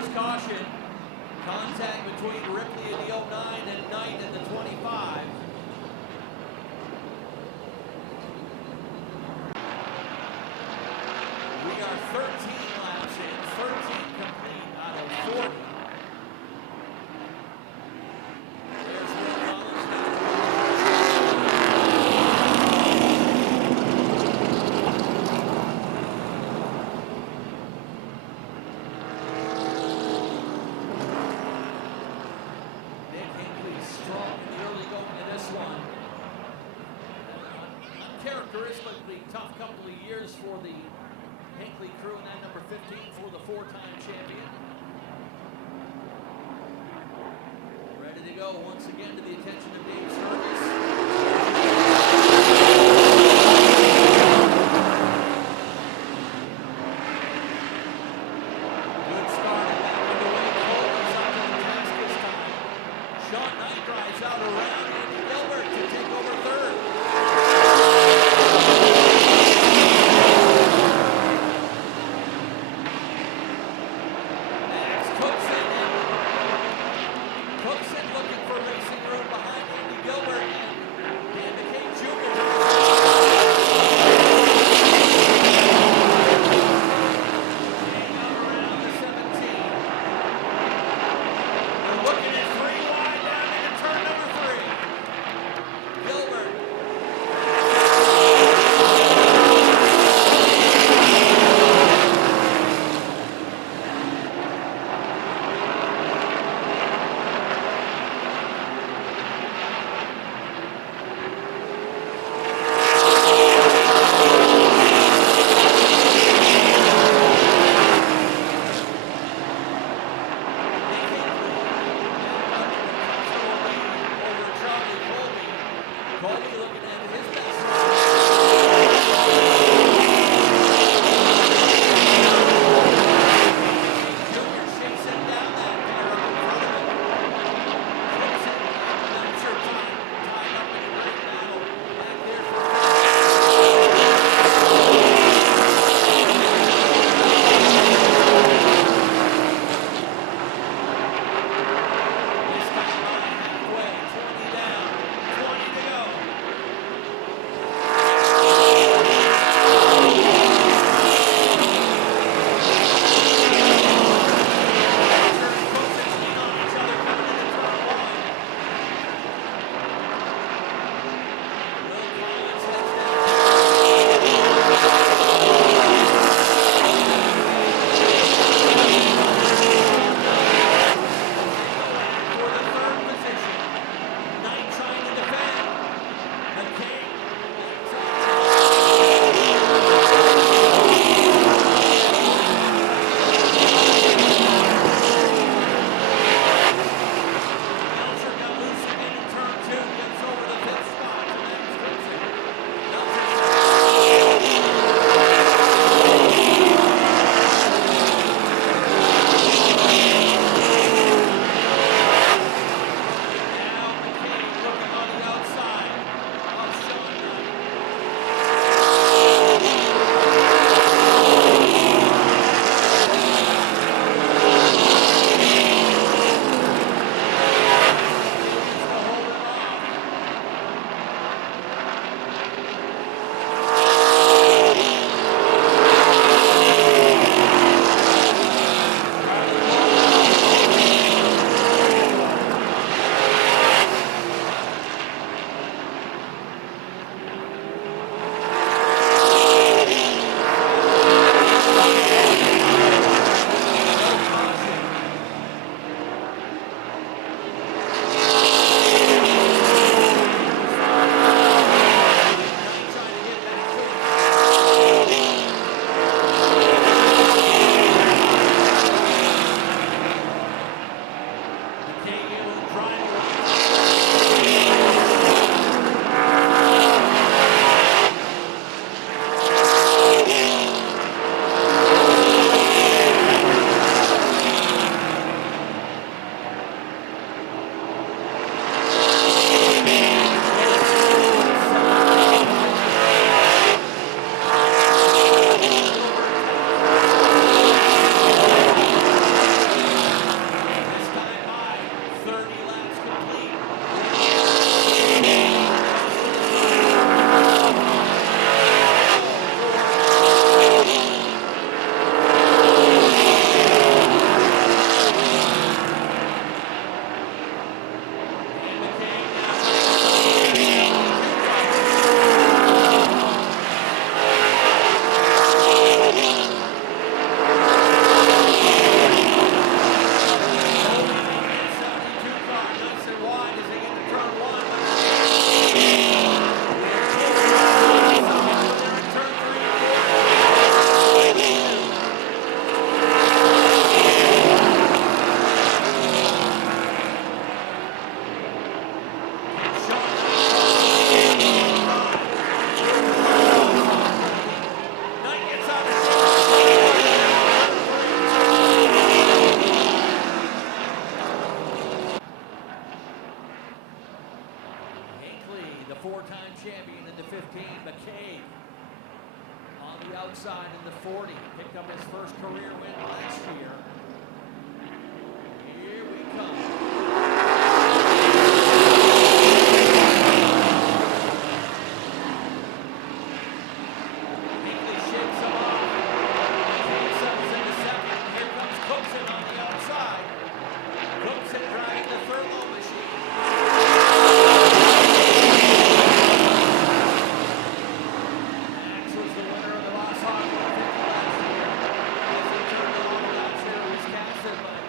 first caution. Contact between Ripley in the 09 and Knight in the 25. We are 13 laps in, 13 complete out of 40. There's Will Collins Nick Hinckley strong in the early going to this one. Uncharacteristically tough couple of years for the Hinckley crew and that number 15 for the four-time champion. Ready to go once again to the attention of Dave Sturgis. Good start and back underway. Cole is up to the task this time. Sean Knight drives out around Andy Gilbert to take over third. Max Cookson looking for racing room behind Andy Gilbert and Dan McCabe Jr. Staying out around the 17. We're looking at 3 wide down into turn number 3. four-time champion in the 15, McCabe. On the outside in the 40, picked up his first career win last year. Here we come. Hinckley shakes him off. McCabe settles into second. Here comes Cookson on the outside. Cookson driving the Thurlow machine. Max was the winner of the Ross Hawk 150 last year. Also turned it on last year in Wisconsin, but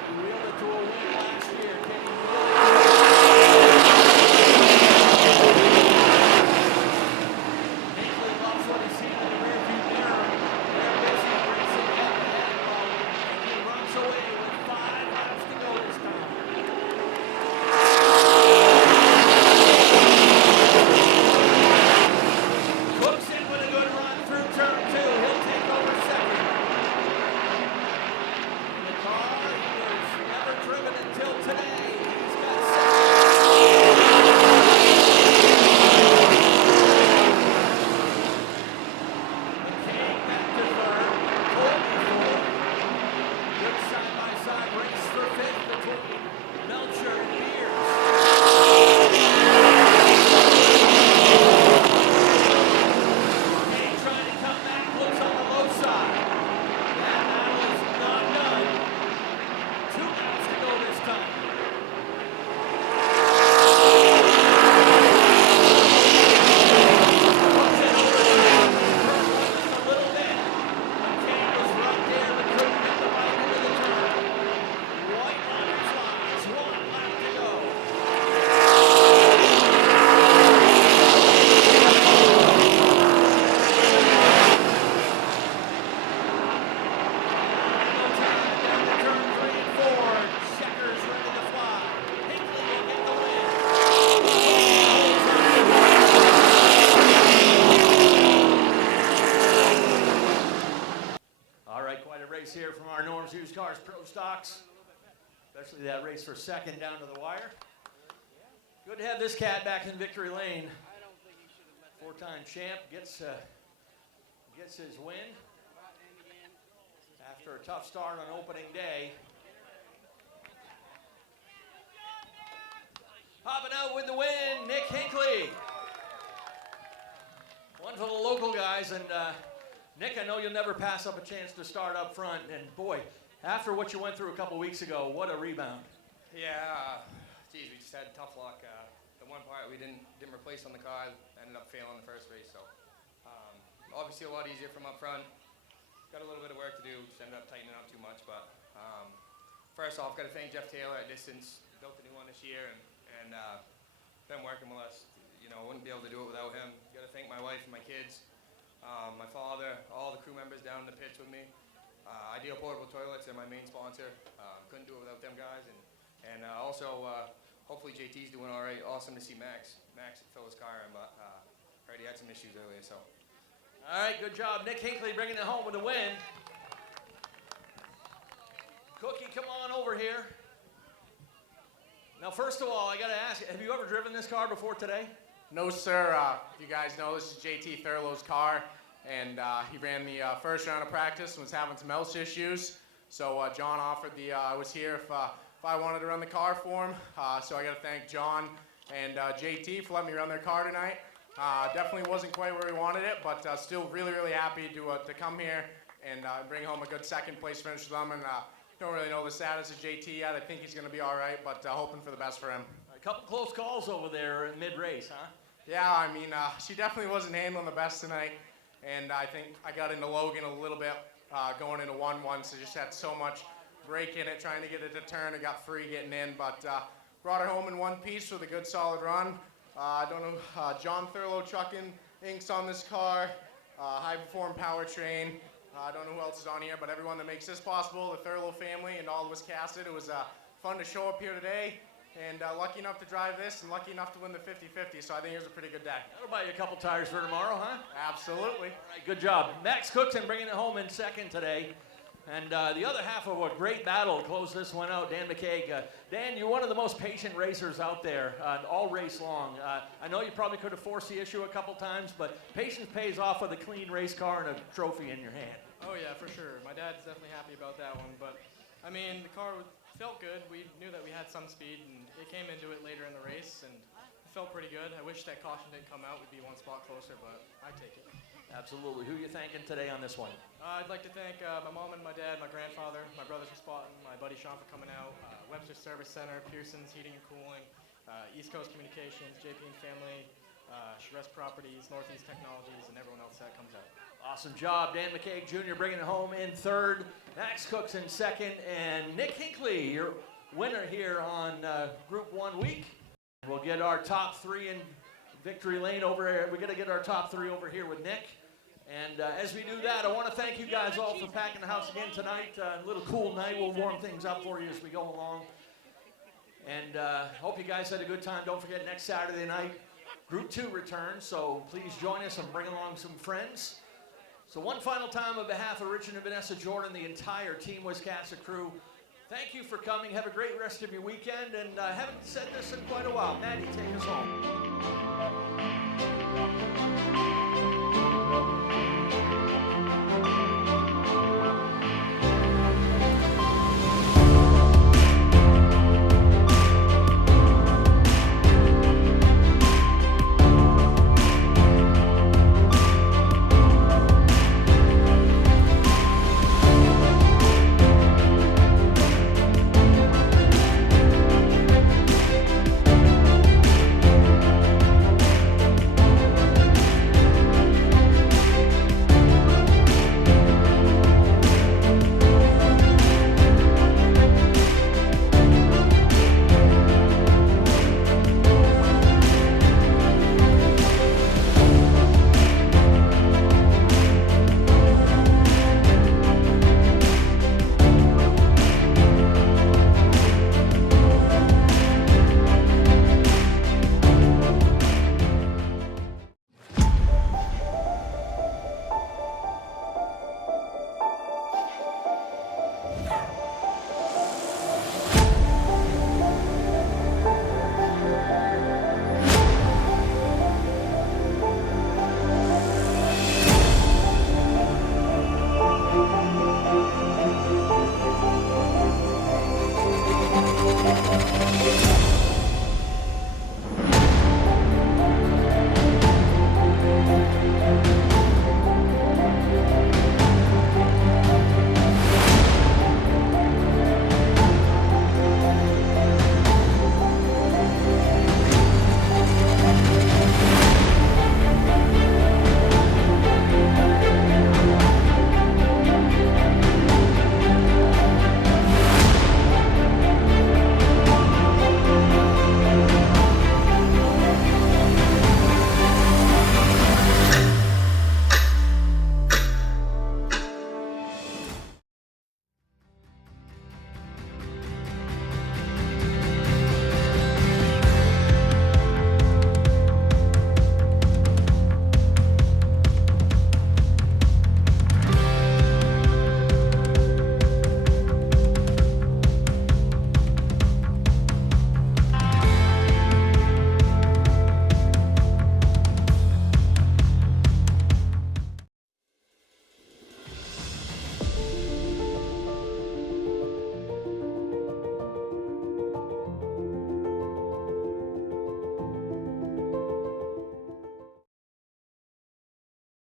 he wheeled it to a win last year. Can he wheel it? Hinckley loves what he's seen in the rearview mirror. They're busy racing head-to-head, and he runs away with 5 laps to go this time. Cookson with a good run through turn 2. He'll take over second. In the car he was never driven until today. He's got McCabe back to third. Colby fourth. Good side-by-side race for fifth between Melcher and Beers. McCabe trying to come back, looks on the low side. That battle is not done. 2 laps to go this time. Cookson over there. Just a little bit. McCabe was right there, but couldn't get the bike into the turn. White line flies. 1 lap to go. Down to turn 3 and 4. Checkers ready to fly. Hinckley will get the win. All right, quite a race here from our Norm's Used Cars Pro Stocks. Especially that race for second down to the wire. Good to have this cat back in victory lane. 4-time champ gets his win after a tough start on opening day. Hopping out with the win, Nick Hinckley. One for the local guys, and Nick, I know you'll never pass up a chance to start up front. And boy, after what you went through a couple weeks ago, what a rebound. Yeah, geez, we just had tough luck. The one part we didn't replace on the car ended up failing the first race. So obviously a lot easier from up front. Got a little bit of work to do. Just ended up tightening up too much. But first off, got to thank Jeff Taylor at Distance. Built a new one this year and been working with us. You know, wouldn't be able to do it without him. Got to thank my wife and my kids, my father, all the crew members down in the pits with me. Ideal Portable Toilets, they're my main sponsor. Couldn't do it without them guys. And also, hopefully JT's doing all right. Awesome to see Max fill his car in, but heard he had some issues earlier, so. All right, good job. Nick Hinckley bringing it home with a win. Cookie, come on over here. Now, first of all, I got to ask, have you ever driven this car before today? No, sir. You guys know this is JT Thurlow's car, and he ran the first round of practice and was having some health issues. So John offered I was here if I wanted to run the car for him. So I got to thank John and JT for letting me run their car tonight. Definitely wasn't quite where we wanted it, but still really, really happy to come here and bring home a good second place finish for them. And don't really know the status of JT yet. I think he's going to be all right, but hoping for the best for him. A couple close calls over there in mid-race, huh? Yeah, I mean, she definitely wasn't handling the best tonight, and I think I got into Logan a little bit going into 1-1, so just had so much break in it, trying to get it to turn. I got free getting in, but brought her home in one piece with a good solid run. I don't know, John Thurlow Trucking Inc.'s on this car, High Perform Powertrain. I don't know who else is on here, but everyone that makes this possible, the Thurlow family and all of Wiscasset. It was fun to show up here today, and lucky enough to drive this and lucky enough to win the 50-50, so I think it was a pretty good day. That'll buy you a couple tires for tomorrow, huh? Absolutely. All right, good job. Max Cookson bringing it home in second today. And the other half of a great battle to close this one out, Dan McCaig. Dan, you're one of the most patient racers out there all race long. I know you probably could have forced the issue a couple times, but patience pays off with a clean race car and a trophy in your hand. Oh yeah, for sure. My dad's definitely happy about that one, but I mean, the car felt good. We knew that we had some speed, and it came into it later in the race, and it felt pretty good. I wish that caution didn't come out. We'd be one spot closer, but I take it. Absolutely. Who are you thanking today on this one? I'd like to thank my mom and my dad, my grandfather, my brothers for spotting, my buddy Sean for coming out, Webster Service Center, Pearson's Heating and Cooling, East Coast Communications, JP and Family, Charest Properties, Northeast Technologies, and everyone else that comes out. Awesome job. Dan McCaig Jr. bringing it home in third. Max Cooks in second. And Nick Hinckley, your winner here on Group 1 week. We'll get our top three in victory lane over here. We're going to get our top three over here with Nick. And as we do that, I want to thank you guys all for packing the house again tonight. A little cool night. We'll warm things up for you as we go along. And hope you guys had a good time. Don't forget, next Saturday night, Group 2 returns. So please join us and bring along some friends. So one final time on behalf of Richard and Vanessa Jordan, the entire Team Wiscasset crew, thank you for coming. Have a great rest of your weekend. And I haven't said this in quite a while. Maddie, take us home.